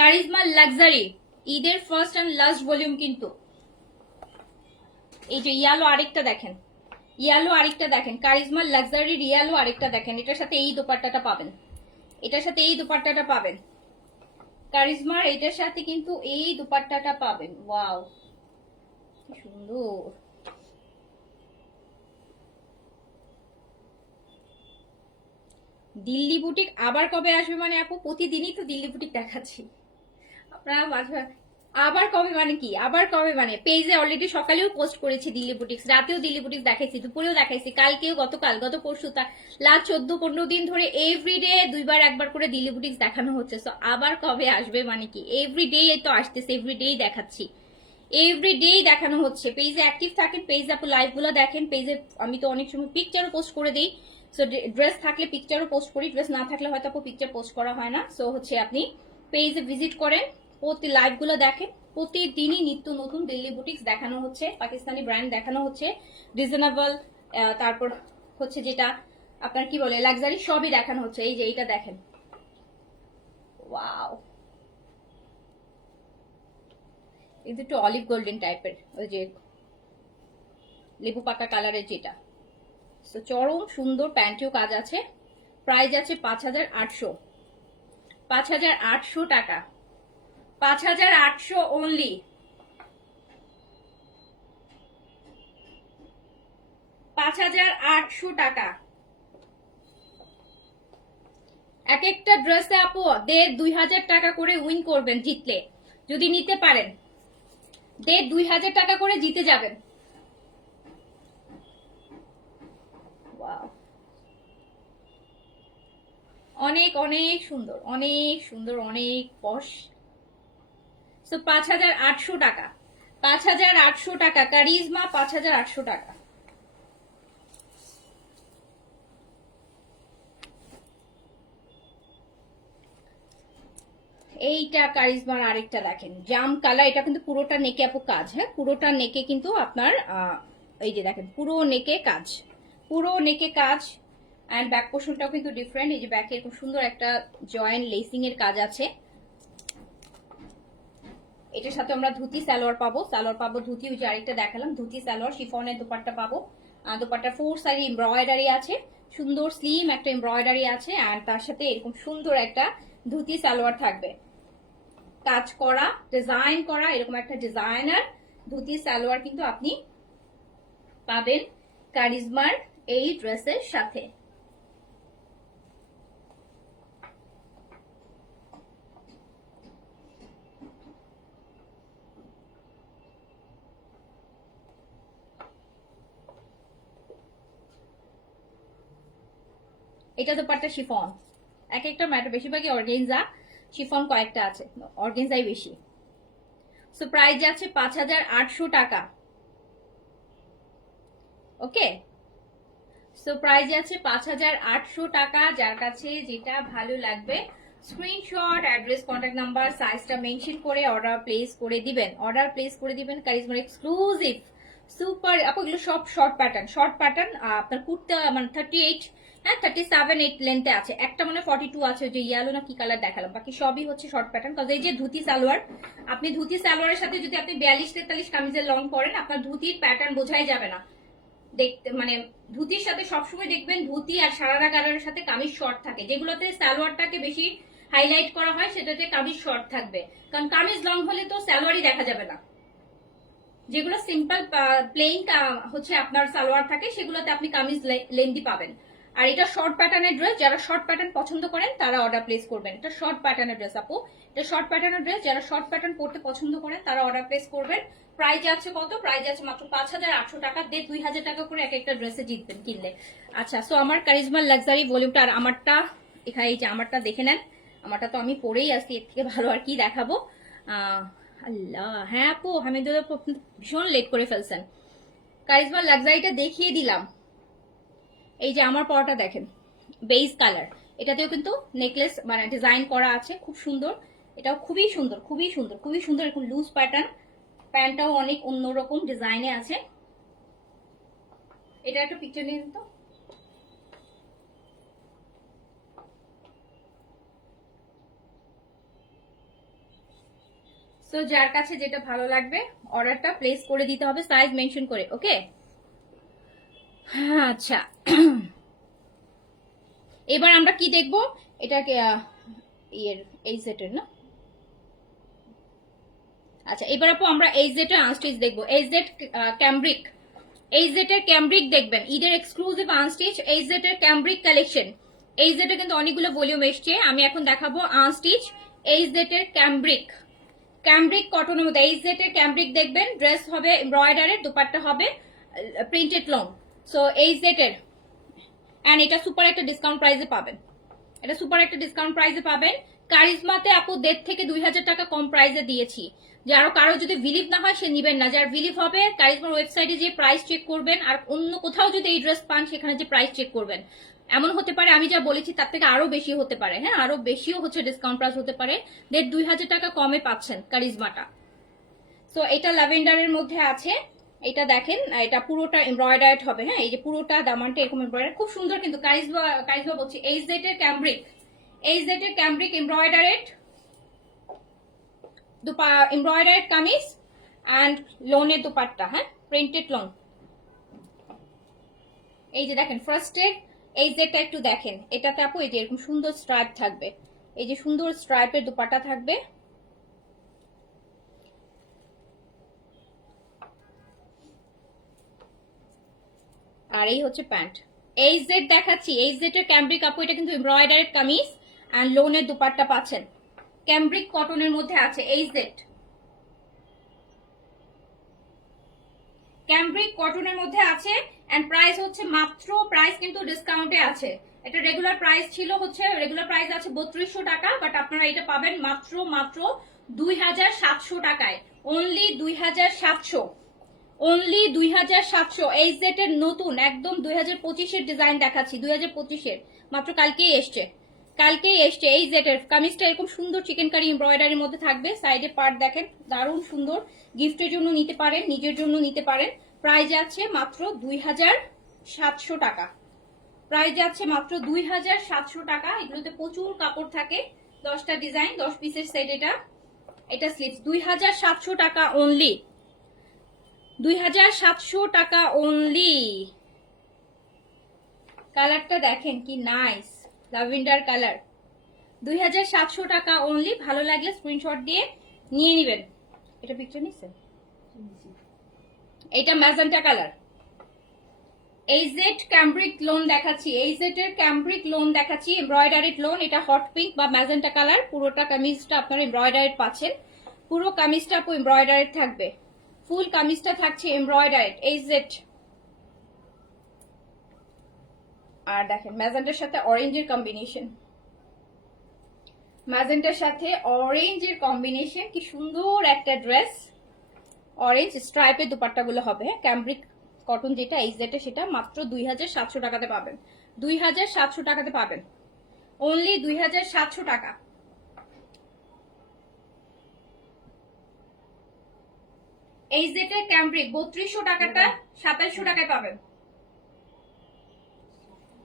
কারিজমা লাক্সারি ঈদের ফার্স্ট এন্ড লাস্ট ভলিউম কিন্তু। এই যে ইয়ালো আরেকটা দেখেন, ইয়ালো আরেকটা দেখেন, কারিজমা লাক্সারির ইয়ালো আরেকটা দেখেন। এটার সাথে এই দোপাট্টাটা পাবেন, এটার সাথে এই দোপাট্টাটা পাবেন। কারিজমার এটার সাথে কিন্তু এই দোপাট্টাটা পাবেন। ওয়াও কি সুন্দর। দিল্লি বুটিক আবার কবে আসবে মানে আপু প্রতিদিনই তো দিল্লি বুটিক দেখাচ্ছি আপনারা মাঝে। আবার কবে মানে কি, আবার কবে মানে পেজে অলরেডি সকালেও পোস্ট করেছি দিল্লি বুটিক্স, রাতেও দিল্লি বুটিক্স দেখাইছি, দুপুরেও দেখাইছি, কালকেও, গতকাল, গত পরশু, লাস্ট 14-15 দিন ধরে এভরিডে দুইবার একবার করে দিল্লি বুটিক্স দেখানো হচ্ছে। সো আবার কবে আসবে মানে কি, এভরিডে তো আসতেছে, এভরিডেই দেখাচ্ছি, এভরিডেই দেখানো হচ্ছে। পেজে অ্যাক্টিভ থাকেন, পেজে আপু লাইভ গুলো দেখেন। পেজে আমি তো অনেক সময় পিকচারও পোস্ট করে দিই। সো ড্রেস থাকলে পিকচারও পোস্ট করি, ড্রেস না থাকলে হয়তো আপু পিকচার পোস্ট করা হয় না। সো হচ্ছে আপনি পেজে ভিজিট করেন, প্রতি লাইভ গুলো দেখেন, প্রতিদিনই নিত্য নতুন দিল্লি বুটিক্স দেখানো হচ্ছে, পাকিস্তানি ব্র্যান্ড দেখানো হচ্ছে, রিজনেবল, তারপর হচ্ছে যেটা আপনার কি বলে লাক্সারি, সবই দেখানো হচ্ছে। এই যে এইটা দেখেন, ওয়াও, এটা একটু অলিভ গোল্ডেন টাইপের, ওই যে লেবু পাতা কালারের যেটা। তো চরম সুন্দর, প্যান্টেও কাজ আছে। প্রাইস আছে 5800, 5800 টাকা, 5800 অনলি, 5800 টাকা। এক একটা ড্রেসে আপু 1500-2000 টাকা করে উইন করবেন জিতলে, যদি নিতে পারেন 1500-2000 টাকা করে জিতে যাবেন। অনেক অনেক সুন্দর, অনেক সুন্দর, অনেক পশ। সো 5800 টাকা, 5800 টাকা কারিজমা, 5800 টাকা। এইটা কারিজমার আরেকটা দেখেন, জাম কালার। এটা কিন্তু পুরোটা নেকে আপু কাজ, হ্যাঁ পুরোটা নেকে কিন্তু আপনার এই যে দেখেন পুরো নেকে কাজ, পুরো নেকে কাজ। অ্যান্ড ব্যাক পোর্শনটাও কিন্তু ডিফারেন্ট। এই যে ব্যাকে খুব সুন্দর একটা জয়েন্ট লেসিং এর কাজ আছে। এটার সাথে আমরা ধুতি সালোয়ার পাবো, সালোয়ার পাবো ধুতি, ওই যে আরেকটা দেখালাম ধুতি সালোয়ার, শিফনের দোপাট্টা পাবো। দোপাট্টা 4 সাইড এমব্রয়ডারি আছে, সুন্দর স্লিম একটা এমব্রয়ডারি আছে। আর তার সাথে এরকম সুন্দর একটা ধুতি সালোয়ার থাকবে, কাজ করা, ডিজাইন করা, এরকম একটা ডিজাইনার ধুতি সালোয়ার কিন্তু আপনি পাবেন কারিজমার এই ড্রেসের সাথে। এটা দোপাট্টা শিফন, এক একটা ম্যাটার, বেশিরভাগই অর্গেনজা, শিফন কয়েকটা আছে, অর্গেনজাই বেশি। সো প্রাইস যাচ্ছে 5800 টাকা। ওকে, সো প্রাইস যাচ্ছে 5800 টাকা। যার কাছে যেটা ভালো লাগবে স্ক্রিনশট, অ্যাড্রেস, কন্ট্যাক্ট নাম্বার, সাইজটা মেনশন করে অর্ডার প্লেস করে দিবেন, অর্ডার প্লেস করে দিবেন। কারিজমার এক্সক্লুসিভ সুপার আপু, এগুলো সব শর্ট প্যাটার্ন, শর্ট প্যাটার্ন। আপনার কুর্তা মানে 38, হ্যাঁ 37-8 লেন্থে আছে, একটা মানে 42 আছে, যে ইয়েলো না কি কালার দেখালাম, বাকি সবই হচ্ছে শর্ট প্যাটার্ন। কারণ এই যে ধুতি সালোয়ার, আপনি ধুতি সালোয়ারের সাথে যদি আপনি 42-43 কামিজের লং পরেন, আপনার ধুতির প্যাটার্ন বোঝাই যাবে না দেখতে। মানে ধুতির সাথে সবসময় দেখবেন ধুতি আর সারারা গারার সাথে কামিজ শর্ট থাকে, যেগুলোতে সালোয়ারটাকে বেশি হাইলাইট করা হয় সেটাতে কামিজ শর্ট থাকবে, কারণ কামিজ লং হলে তো সালোয়ারই দেখা যাবে না। যেগুলো সিম্পল প্লেইন হচ্ছে আপনার সালোয়ার থাকে, সেগুলোতে আপনি কামিজ লেন্দি পাবেন। আর এটা শর্ট প্যাটার্নের ড্রেস, যারা শর্ট প্যাটার্ন পছন্দ করেন তারা অর্ডার প্লেস করবেন। এটা শর্ট প্যাটার্নের ড্রেস আপু, এটা শর্ট প্যাটার্নের ড্রেস, যারা শর্ট প্যাটার্ন পড়তে পছন্দ করেন তারা অর্ডার প্লেস করবেন। প্রাইস আছে কত, প্রাইস আছে মাত্র 5800 টাকা। 2000 টাকা করে এক একটা ড্রেসে জিতবেন কিনলে। আচ্ছা, সো আমার কারিজমার লাক্সারি ভলিউমটা, আর আমারটা এখানে, এই যে আমারটা দেখে নেন, আমারটা তো আমি পরেই আসছি, এর থেকে ভালো আর কি দেখাবো। আল্লাহ, হ্যাঁ আপু হামিদুল্লাহ ভীষণ লেট করে ফেলছেন। কারিজমার লাক্সারিটা দেখিয়ে দিলাম, এই যে আমার পরাটা দেখেন, বেজ কালার, এটাতেও কিন্তু নেকলেস মানে ডিজাইন করা আছে, খুব সুন্দর। এটাও খুবই সুন্দর, খুবই সুন্দর, খুবই সুন্দর, এরকম লুজ প্যাটার্ন। প্যান্টটাও অনেক অন্যরকম ডিজাইনে আছে। এটা একটা পিকচার নিয়ে তো। সো যার কাছে যেটা ভালো লাগবে অর্ডারটা প্লেস করে দিতে হবে সাইজ মেনশন করে, ওকে? আচ্ছা, এবার আমরা কি দেখব? এটাকে এই সেটের না, আচ্ছা এবার আপু আমরা এই জেটের আনস্টিচ দেখবো। এই জেট ক্যামব্রিক, এই জেটের ক্যামব্রিক দেখবেন, ঈদের এক্সক্লুসিভ আনস্টিচ এই জেটের ক্যামব্রিক কালেকশন। এই জেটের কিন্তু অনেকগুলো ভলিউম এসছে, আমি এখন দেখাবো আনস্টিচ এই জেটের ক্যামব্রিক। ক্যামব্রিক কটনের মধ্যে এই জেটের ক্যামব্রিক দেখবেন, ড্রেস হবে এমব্রয়ডারির, দুপাট্টা হবে প্রিন্টেড লং। সো এই জেটের, এন্ড এটা সুপার একটা ডিসকাউন্ট প্রাইসে পাবেন, এটা সুপার একটা ডিসকাউন্ট প্রাইসে পাবেন। কারিজমাতে আপু 1.5 থেকে 2,000 টাকা কম প্রাইসে দিয়েছি। যারও কারো যদি বিলিভ না হয় সে নিবেন না, যার বিলিভ হবে কারিজমার ওয়েবসাইটে যে প্রাইস চেক করবেন, আর অন্য কোথাও যদি এই ড্রেস পান সেখানে যে প্রাইস চেক করবেন। এমন হতে পারে আমি যা বলেছি তার থেকে আরো বেশি হতে পারে, হ্যাঁ আরো বেশিও হচ্ছে ডিসকাউন্ট প্রাইস হতে পারে, 1.5-2,000 টাকা কমে পাচ্ছেন কারিজমাটা। সো এটা ল্যাভেন্ডারের মধ্যে আছে, এটা দেখেন এটা পুরোটা এমব্রয়ডার্ড হবে, হ্যাঁ এই যে পুরোটা দামানটা এরকম এমব্রয়ডারি, খুব সুন্দর কিন্তু কারিজমা, কারিজমা বলছি এই জেটের ক্যামব্রিক, এই জেটের ক্যামব্রিক এমব্রয়ডারেড এমব্রয়ডারেড কামিজ অ্যান্ড লোনের দুপাট্টা, হ্যাঁ প্রিন্টেড লোন। এই যে দেখেন ফার্স্টে এই জেটটা একটু দেখেন, এটাতে আপু এই যে এরকম সুন্দর স্ট্রাইপ থাকবে, এই যে সুন্দর স্ট্রাইপের দুপাট্টা থাকবে, আর এই হচ্ছে প্যান্ট। এই জেড দেখাচ্ছি, এই জেটের ক্যামব্রিক আপু, এটা কিন্তু এমব্রয়ডারেড কামিজ অ্যান্ড লোনের দুপাট্টা পাচ্ছেন, ক্যামব্রিক কটনের মধ্যে আছে এই জেড, ক্যামব্রিক কটনের মধ্যে আছে। এন্ড প্রাইস হচ্ছে মাত্র, প্রাইস কিন্তু ডিসকাউন্টে আছে, এটা রেগুলার প্রাইস ছিল হচ্ছে, রেগুলার প্রাইস আছে 3200 টাকা, বাট আপনারা এটা পাবেন মাত্র মাত্র 2,700 টাকায়, অনলি 2,700, অনলি 2,700। এই সেটের নতুন একদম 2025-এর ডিজাইন দেখাচ্ছি, 2025-এর মাত্র কালকেই এসছে, কালকেই এসছে। এই জেটের কামিজটা এরকম সুন্দর চিকেন কারি এমব্রয়ডারির মধ্যে থাকবে, সাইডে পার্ট দেখেন দারুণ সুন্দর, গিফটের জন্য নিতে পারেন, নিজের জন্য নিতে পারেন। প্রাইস যাচ্ছে মাত্র 2,700 টাকা, প্রাইস যাচ্ছে মাত্র 2,700 টাকা। এগুলোতে প্রচুর কাপড় থাকে, 10টা ডিজাইন, 10 পিসের সেট, এটা এটা স্লিভস, 2,700 টাকা অনলি, 2,700 টাকা অনলি। কালারটা দেখেন কি নাইস, ল্যাভেন্ডার কালার, 2,700 টাকা অনলি। ভালো লাগলে স্ক্রিনশট দিয়ে নিয়ে নেবেন। এটা পিকচার নিছেন, এটা ম্যাজেন্টা কালার। এই জেড ক্যামব্রিক লোন দেখাচ্ছি, এই জেটের ক্যামব্রিক লোন দেখাচ্ছি, এমব্রয়ডারিড লোন, এটা হট পিঙ্ক বা ম্যাজেন্টা কালার। পুরোটা কামিজটা আপনারা এমব্রয়ডারিড পাচ্ছেন, পুরো কামিজটা আপু এমব্রয়ডারিড থাকবে, ফুল কামিজটা থাকছে এমব্রয়ডারিড এই জেড। আর দেখেন ম্যাজেন্টার সাথে অরেঞ্জের কম্বিনেশন, ম্যাজেন্টার সাথে অরেঞ্জের কম্বিনেশন, কি সুন্দর একটা ড্রেস। অরেঞ্জ স্ট্রাইপের দুপাট্টাগুলো হবে, হ্যাঁ ক্যামব্রিক কটন যেটা এই জেটে, সেটা মাত্র 2,700 টাকাতে পাবেন, 2,700 টাকাতে পাবেন, অনলি 2,700 টাকা। এই জেটের ক্যামব্রিক 3200 টাকাটা 2700 টাকায় পাবেন,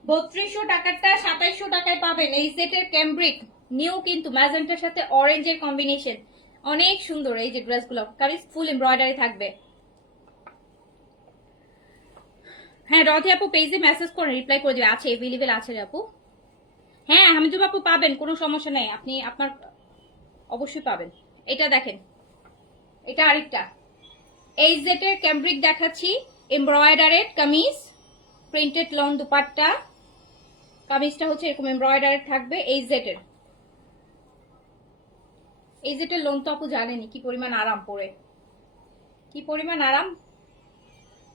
3200 টাকাটা 2700 টাকায় পাবেন। এই সেটের ক্যামব্রিক নিউ, কিন্তু ম্যাজেন্টার সাথে অরেঞ্জের কম্বিনেশন, অনেক সুন্দর। এই যে ড্রেসগুলো কামিজ ফুল এমব্রয়ডারি থাকবে। হ্যাঁ রথি আপু পেজে মেসেজ করে রিপ্লাই করে দিবে, আছে এভেলেবেল আছে আপু। হ্যাঁ হামিদুল আপু পাবেন, কোনো সমস্যা নেই, আপনি আপনার অবশ্যই পাবেন। এটা দেখেন, এটা আরেকটা এই জেটের ক্যামব্রিক দেখাচ্ছি, এমব্রয়ডারেড কামিজ, প্রিন্টেড লং দুপাট্টা, কামিজটা হচ্ছে এরকম এমব্রয়ডারি থাকবে। এই জেটের, এই জেটের লোন তো আপু জানেনি কি পরিমাণ আরাম পরে, কি পরিমাণ আরাম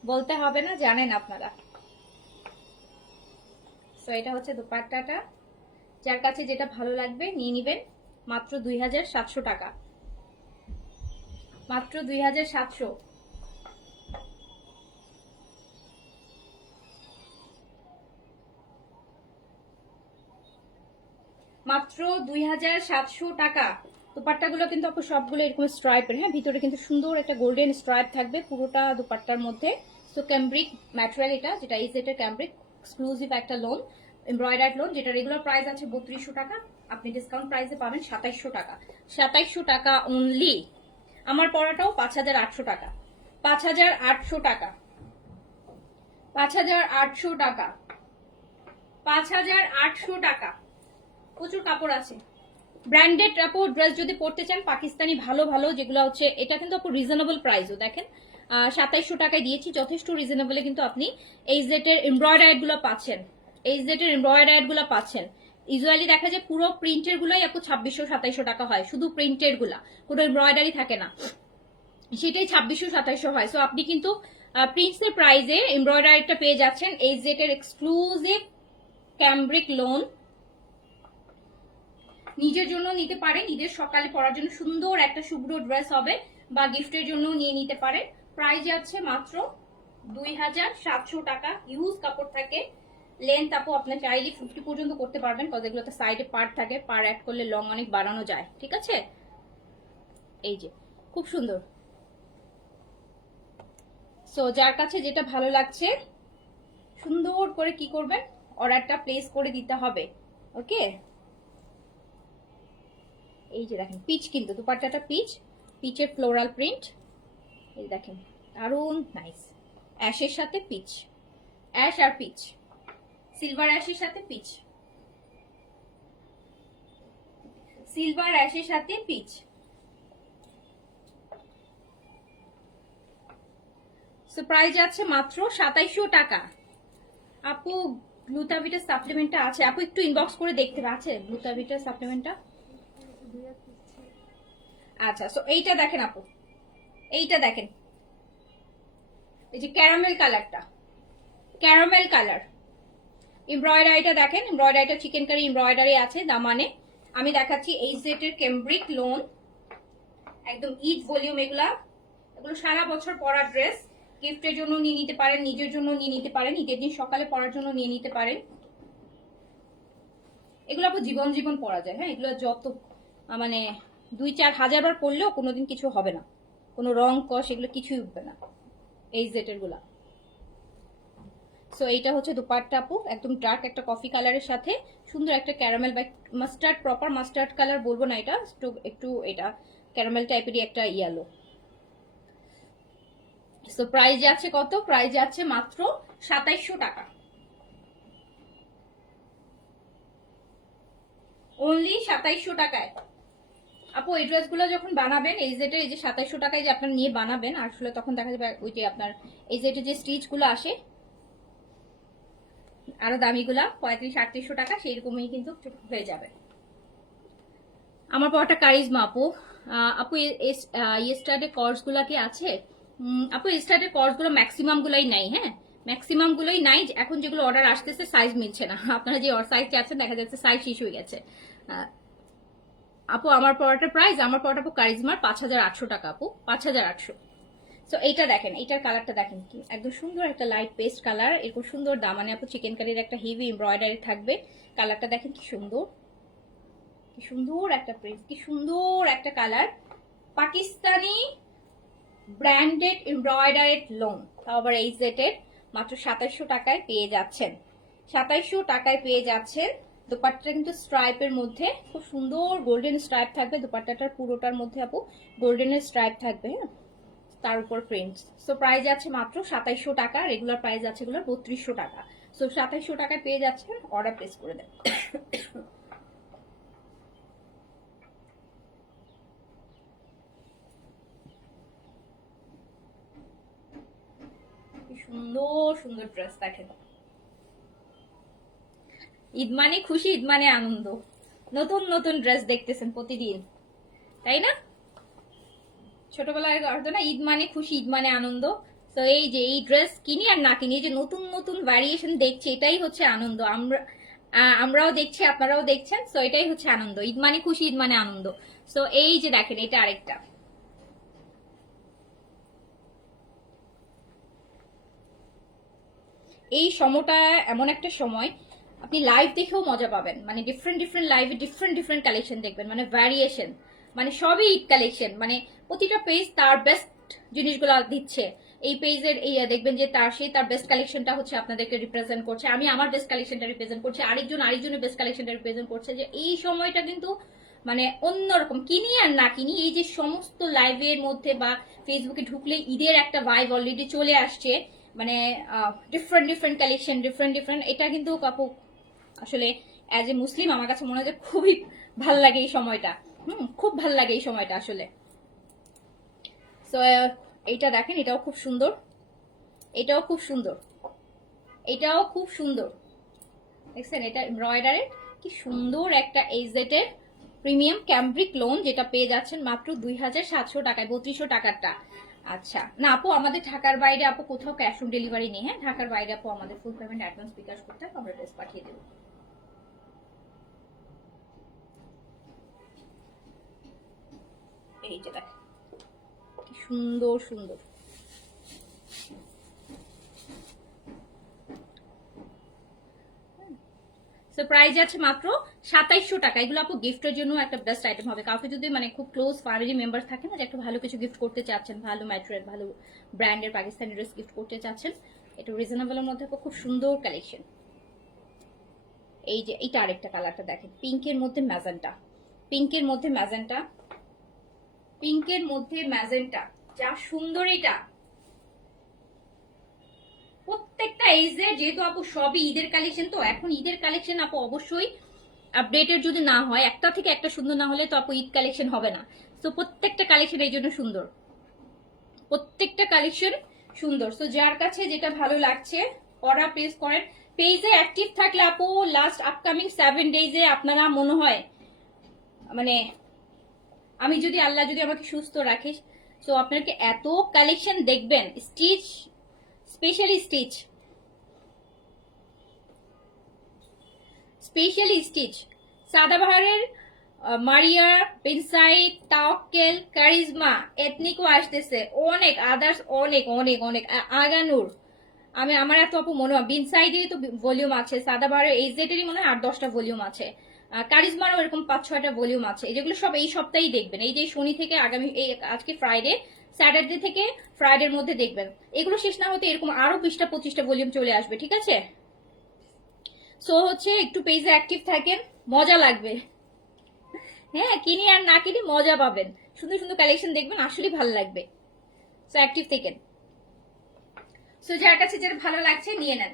বলতে হবে না, জানেন আপনারা। তো এটা হচ্ছে দুপাট্টাটা, যার কাছে যেটা ভালো লাগবে নিয়ে নিবেন, মাত্র 2,700 টাকা, মাত্র 2,700। মাত্র 2700 টাকা। দুপাট্টাগুলো কিন্তু আপু সবগুলো এরকম স্ট্রাইপের, হ্যাঁ, ভিতরে কিন্তু সুন্দর একটা গোল্ডেন স্ট্রাইপ থাকবে পুরোটা দুপাট্টার মধ্যে। সো ক্যাম্ব্রিক ম্যাটেরিয়াল এটা, যেটা ইজেটের ক্যাম্ব্রিক এক্সক্লুসিভ একটা লোন, এমব্রয়ডার্ড লোন, যেটা রেগুলার প্রাইস আছে 3200 টাকা, আপনি ডিসকাউন্ট প্রাইসে পাবেন 2700 টাকা। 2700 টাকা অনলি। আমার পড়াটাও 5800 টাকা, 5800 টাকা, 5800 টাকা, 5800 টাকা। প্রচুর কাপড় আছে। ব্র্যান্ডেড কাপড় ড্রেস যদি পড়তে চান, পাকিস্তানি ভালো ভালো যেগুলো হচ্ছে, এটা কিন্তু আপু রিজনেবল প্রাইসও দেখেন 2700 টাকায় দিয়েছি, যথেষ্ট রিজনেবলে কিন্তু আপনি এই জেটের এমব্রয়ডারি গুলো পাচ্ছেন, এই জেটের এমব্রয়ডারি গুলো পাচ্ছেন। ইউজুয়ালি দেখা যায় পুরো প্রিন্টের গুলাই আপু 2600-2700 টাকা হয়, শুধু প্রিন্টের গুলা, কোনো এমব্রয়ডারি থাকে না, সেটাই 2600-2700 হয়। সো আপনি কিন্তু প্রিন্টসের প্রাইজে এমব্রয়ডারিটা পেয়ে যাচ্ছেন। এই জেটের এক্সক্লুসিভ ক্যাম্ব্রিক লোন, নিজের জন্য নিতে পারেন, ঈদের সকালে পরার জন্য সুন্দর একটা শুভ্র ড্রেস হবে, বা গিফটের জন্য নিয়ে নিতে পারেন। প্রাইস আছে মাত্র 2700 টাকা। ইউজ কাপড় থাকে, লেন্থ আপু আপনি চাইলে 50 পর্যন্ত করতে পারবেন, কজ এগুলোতে সাইডে পার্ট থাকে, পার অ্যাড করলে লং অনেক বাড়ানো যায়, ঠিক আছে। এই যে খুব সুন্দর। সো যার কাছে যেটা ভালো লাগছে সুন্দর করে কি করবেন, অর্ডারটা প্লেস করে দিতে হবে। ওকে, এই যে দেখেন পিচ, কিন্তু দুপাট্টাটা পিচ, পিচের ফ্লোরাল প্রিন্ট, এই দেখেন দারুন নাইস। অ্যাশের সাথে পিচ, অ্যাশ আর পিচ, সিলভার অ্যাশের সাথে পিচ, সিলভার অ্যাশের সাথে পিচ। সো প্রাইস আছে মাত্র 2700 টাকা। আপু গ্লুটাভিটার সাপ্লিমেন্টটা আছে, আপু একটু ইনবক্স করে দেখতে আছে গ্লুটাভিটার সাপ্লিমেন্টটা। আচ্ছা, সো এইটা দেখেন আপু, এইটা দেখেন, এই যে ক্যারামেল কালারটা, ক্যারামেল কালার, এমব্রয়ডারিটা দেখেন, এমব্রয়ডারিটা চিকেন কারি এমব্রয়ডারি আছে দামানে। আমি দেখাচ্ছি এই সেটের ক্যাম্ব্রিক লোন, একদম ঈদ ভলিউম, এগুলো সারা বছর পরা ড্রেস, গিফটের জন্য নিয়ে নিতে পারেন, নিজের জন্য নিয়ে নিতে পারেন, ঈদের দিন সকালে পরার জন্য নিয়ে নিতে পারেন। এগুলো আপু জীবন জীবন পরা যায়, হ্যাঁ, এগুলো যত মানে 2-4 হাজার বার পরলেও কোনোদিন কিছু হবে না, কোনো রং কষ এগুলো কিছুই উঠবে না এই জেটের গুলা। সো এইটা হচ্ছে দুপাট্টা আপু, একদম ডার্ক একটা কফি কালারের সাথে সুন্দর একটা ক্যারামেল বা মাস্টার্ড, প্রপার মাস্টার্ড কালার বলবো না, এটা একটু এটা ক্যারামেল টাইপেরই একটা ইয়েলো। সো প্রাইস আছে কত, প্রাইস আছে মাত্র 2700 টাকা, অনলি 2700 টাকায়। আপু এই ড্রেসগুলো যখন বানাবেন, এই যেটা এই যে 2700 টাকায় যে আপনার নিয়ে বানাবেন, আসলে তখন দেখা যাবে ওই যে আপনার এই যেটা যে স্টিচ গুলো আসে আরো দামিগুলা 3500-3800 টাকা, সেই রকমই কিন্তু হয়ে যাবে। আমার পড়াটা কারিজমা আপু। আপু ইয়েস্টারডে কোর্স গুলা কি আছে? আপু ইয়েস্টারডে কোর্স গুলো ম্যাক্সিমাম গুলাই নাই, হ্যাঁ, ম্যাক্সিমাম গুলোই নাই। এখন যেগুলো অর্ডার আসতেছে সাইজ মিলছে না, আপনারা যে সাইজ চাচ্ছেন দেখা যাচ্ছে সাইজ শেষ হয়ে গেছে। আপু আমার পড়াটার প্রাইস, আমার পড়াটা আপু কারিজমার 5800 টাকা আপু, 5800। সো এইটা দেখেন, এইটার কালারটা দেখেন, কি একদম সুন্দর একটা লাইট পেস্ট কালার, এরকম সুন্দর দামানে আপু চিকেন কারির একটা হেভি এমব্রয়ডারি থাকবে। কালারটা দেখেন কি সুন্দর, কি সুন্দর একটা প্রিন্ট, কি সুন্দর একটা colour, Pakistani branded embroidered loan, তাও আবার এই সেটের মাত্র 2700 টাকায় পেয়ে যাচ্ছেন, 2700 টাকায় পেয়ে যাচ্ছেন। দোপাট্টাটা কিন্তু স্ট্রাইপের মধ্যে খুব সুন্দর গোল্ডেন স্ট্রাইপ থাকবে, দোপাট্টাটার পুরোটার মধ্যে আপু গোল্ডেনের স্ট্রাইপ থাকবে, হ্যাঁ, তার উপর প্রিন্ট। সো প্রাইস আছে মাত্র 2700 টাকা, রেগুলার প্রাইস আছে এগুলো 3200 টাকা। সো 2700 টাকায় পেয়ে যাচ্ছেন, অর্ডার প্লেস করে দেন। সুন্দর সুন্দর ড্রেস দেখেন, ঈদ মানে খুশি, ঈদ মানে আনন্দ, নতুন নতুন ড্রেস দেখতেছেন প্রতিদিন, তাই না? ছোটবেলায় হতো না ঈদ মানে খুশি, ঈদ মানে আনন্দ। তো এই যে এই ড্রেস কিনি আর না কিনি, এই যে নতুন নতুন ভ্যারিয়েশন দেখছি, এটাই হচ্ছে আনন্দ। আমরাও দেখছি, আপনারাও দেখছেন, সো এটাই হচ্ছে আনন্দ, ঈদ মানে খুশি, ঈদ মানে আনন্দ। সো এই যে দেখেন, এটা আরেকটা, এই সময়টা এমন একটা সময় আপনি লাইভ দেখেও মজা পাবেন, মানে ডিফারেন্ট ডিফারেন্ট লাইভে ডিফারেন্ট ডিফারেন্ট কালেকশন দেখবেন, মানে ভ্যারিয়েশন, মানে সবই ঈদ কালেকশন, মানে প্রতিটা পেজ তার বেস্ট জিনিসগুলো দিচ্ছে। এই পেজের এই দেখবেন যে তার বেস্ট কালেকশনটা হচ্ছে আপনাদেরকে রিপ্রেজেন্ট করছে, আমি আমার বেস্ট কালেকশনটা রিপ্রেজেন্ট করছি, আরেকজনের বেস্ট কালেকশনটা রিপ্রেজেন্ট করছে। যে এই সময়টা কিন্তু মানে অন্যরকম, কিনি আর না কিনি, এই যে সমস্ত লাইভের মধ্যে বা ফেসবুকে ঢুকলে ঈদের একটা ভাইব অলরেডি চলে আসছে, মানে different different collection, different different. এটা কিন্তু আপু আসলে অ্যাজ এ মুসলিম আমার কাছে মনে হয় যে খুবই ভাল লাগে এই সময়টা, খুব ভাল লাগে এই সময়টা আসলে। সো এইটা দেখেন, এটাও খুব সুন্দর, এটাও খুব সুন্দর, এটাও খুব সুন্দর, দেখছেন এটা এমব্রয়ডারের কি সুন্দর একটা এইজেটের প্রিমিয়াম ক্যাম্ব্রিক লোন, যেটা পেয়ে যাচ্ছেন মাত্র 2700 টাকায়, 3200 টাকারটা। আচ্ছা না আপু, আমাদের ঢাকার বাইরে আপু কোথাও ক্যাশ অন ডেলিভারি নেই। হ্যাঁ, ঢাকার বাইরে আপু আমাদের ফুল পেমেন্ট অ্যাডভান্স বিকাশ করতে হবে, আমরা ড্রেস পাঠিয়ে দেবো। এই যে দেখেন কি সুন্দর সুন্দর, সো প্রাইস আছে মাত্র 2700 টাকা। এগুলো আপু গিফটের জন্য একটা বেস্ট আইটেম হবে, কাউকে যদি মানে খুব ক্লোজ ফ্যামিলি মেম্বার থাকে না, যে একটা ভালো কিছু গিফট করতে চাচ্ছেন, ভালো ম্যাটেরিয়াল, ভালো ব্র্যান্ডের পাকিস্তানি ড্রেস গিফট করতে চাচ্ছেন, এটা রিজনেবলের মধ্যে খুব সুন্দর কালেকশন। এই যে এটা আরেকটা কালারটা দেখেন, পিঙ্কের মধ্যে ম্যাজেন্টা, পিঙ্কের মধ্যে ম্যাজেন্টা, পিঙ্কের মধ্যে ম্যাজেন্টা, যা সুন্দর এটা। প্রত্যেকটা এইজে যেহেতু আপু সবই ঈদের কালেকশন, তো এখন ঈদের কালেকশন আপু অবশ্যই আপডেটের যদি না হয়, একটা থেকে একটা সুন্দর না হলে তো আপু ঈদ কালেকশন হবে না। তো প্রত্যেকটা কালেকশন এই জন্য সুন্দর, প্রত্যেকটা কালেকশন সুন্দর। তো যার কাছে যেটা ভালো লাগছে অর্ডার প্লেস করেন। পেজে অ্যাক্টিভ থাকলে আপু লাস্ট আপকামিং 7 ডেজে আপনারা মনে হয় মানে আমি যদি আল্লাহ যদি আমাকে সুস্থ রাখে, তো আপনাকে এত কালেকশন দেখবেন, স্টিচ স্পেশালি স্টিচ সাদাবাহারের মারিয়া, পেনসাইড, তাওয়াক্কেল, কারিজমা, এথনিকও আসতেছে, অনেক আদার্স, অনেক অনেক অনেক আগানুর। আমার এত আপু মনে হয় বিনসাইডেরই তো ভলিউম আছে, সাদাবাহারের এইজেটেরই মনে হয় 8-10টা ভলিউম আছে, কারিজমারও এরকম 5-6টা ভলিউম আছে। যেগুলো সব এই সপ্তাহেই দেখবেন, এই যে শনি থেকে আগামী এই আজকে ফ্রাইডে, স্যাটারডে থেকে ফ্রাইডের মধ্যে দেখবেন। এগুলো শেষ না হতে এরকম আরো 20টা-25টা ভলিউম চলে আসবে, ঠিক আছে? সো হচ্ছে একটু পেজে অ্যাক্টিভ থাকেন, মজা লাগবে। হ্যাঁ, কিনি আর না কিনি মজা পাবেন, সুন্দর সুন্দর কালেকশন দেখবেন, আসলে ভালো লাগবে। সো অ্যাক্টিভ থাকেন। সো যার কাছে যেটা ভালো লাগছে নিয়ে নেন।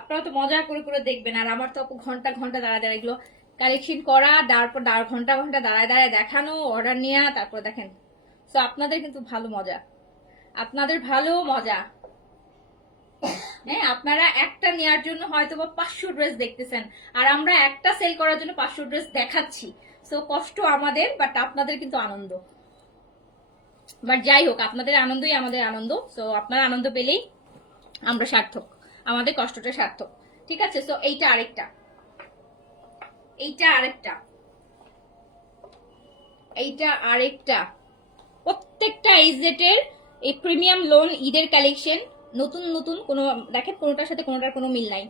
আপনারা তো মজা করে করে দেখবেন, আর আমার তো আপু ঘন্টা ঘন্টা দাঁড়া দাঁড়া এগুলো কালেকশন করা, তারপর ঘন্টা ঘন্টা দাঁড়ায় দাঁড়ায় দেখানো, অর্ডার নেওয়া, তারপর দেখেন। সো আপনাদের কিন্তু ভালো মজা, আপনাদের ভালো মজা। হ্যাঁ, আপনারা একটা নেওয়ার জন্য হয়তো বা 500 ড্রেস দেখতেছেন, আর আমরা একটা সেল করার জন্য 500 ড্রেস দেখাচ্ছি। সো কষ্ট আমাদের, বাট আপনাদের কিন্তু আনন্দ। বাট যাই হোক, আপনাদের আনন্দই আমাদের আনন্দ। সো আপনারা আনন্দ পেলেই আমরা সার্থক, আমাদের কষ্টটা সার্থক, ঠিক আছে? সো এইটা আরেকটা, এইটা আরেকটা, এইটা আরেকটা, প্রত্যেকটা এইজেটের এই প্রিমিয়াম লোন ঈদের কালেকশন, নতুন নতুন, কোনো দেখেন কোনোটার সাথে কোনোটার কোনো মিল নাই,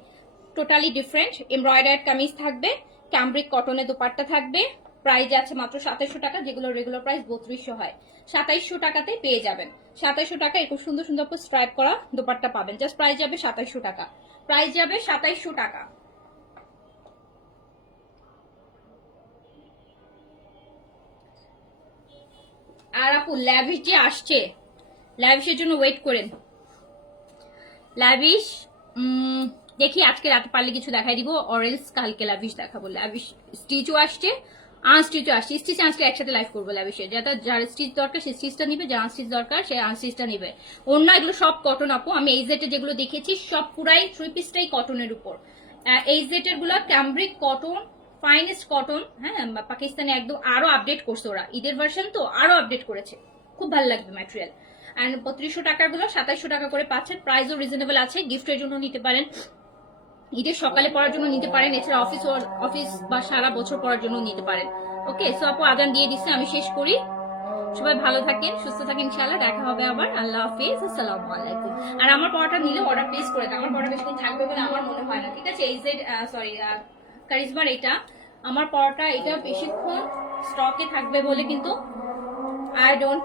টোটালি ডিফারেন্ট। এমব্রয়ডার্ড কামিজ থাকবে, ক্যামব্রিক কটনের দোপাট্টা থাকবে, প্রাইস আছে মাত্র 2700 টাকা, যেগুলো রেগুলার প্রাইস 3200 হয়। 2700 টাকাতে পেয়ে যাবেন, 2700 টাকা খুব সুন্দর সুন্দর স্ট্রাইপ করা দোপাট্টা পাবেন। জাস্ট প্রাইস যাবে 2700 টাকা, প্রাইস যাবে 2700 টাকা। আর আপু ল্যাভিশ যে আসছে, ল্যাভিশের জন্য ওয়েট করেন। ল্যাভিশ দেখি আজকে রাতে পারলে কিছু দেখাই দিব, অরেলস কালকে ল্যাভিশ দেখাবো। ল্যাভিশ স্টিচও আসছে, আনস্টিচও আসছে। স্টিচ আজকে একসাথে লাইভ করবো ল্যাভিশের, যার স্টিচ দরকার সে স্টিচটা নিবে, যার আনস্টিচ দরকার সে আনস্টিচটা নিবে। অন্য এগুলো সব কটন আপু, আমি এই জেটে যেগুলো দেখেছি সব পুরাই 3 পিসটাই কটনের উপর। এই জেটের গুলো ক্যামব্রিক কটন, ফাইনেস্ট কটন। হ্যাঁ, পাকিস্তানে একদম আরো আপডেট করছে ওরা, ঈদের ভার্সন তো আরো আপডেট করেছে, খুব ভালো লাগবে ম্যাটেরিয়াল। অ্যান্ড 3200 টাকার গুলো 2700 টাকা করে পাচ্ছেন, প্রাইসও রিজনেবল আছে। গিফটের জন্য নিতে পারেন, ঈদের সকালে পড়ার জন্য নিতে পারেন, এছাড়া অফিস বা সারা বছর পড়ার জন্য নিতে পারেন। ওকে, সো আপু আজান দিয়ে দিচ্ছে, আমি শেষ করি। সবাই ভালো থাকেন, সুস্থ থাকেন, ইনশাআল্লাহ দেখা হবে আবার। আল্লাহ হাফেজ, আসসালামু আলাইকুম। আর আমার পড়াটা নিলে অর্ডার প্লেস করে দেন, আমার পড়াটা বেশিক্ষণ থাকবে বলে আমার মনে হয় না, ঠিক আছে? কারিজমার এটা আমার পড়াটা এটা বেশিক্ষণ স্টকে থাকবে বলে কিন্তু আই ডোন্ট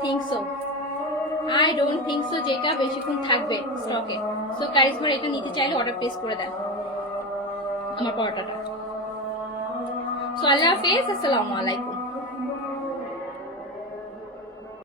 থিঙ্ক সো যেটা বেশিক্ষণ থাকবে স্টকে। সো কারিজমার এটা নিতে চাইলে অর্ডার প্লেস করে দেন আমার পড়াটা। সো আল্লাহ হাফেজ, আসসালামু আলাইকুম।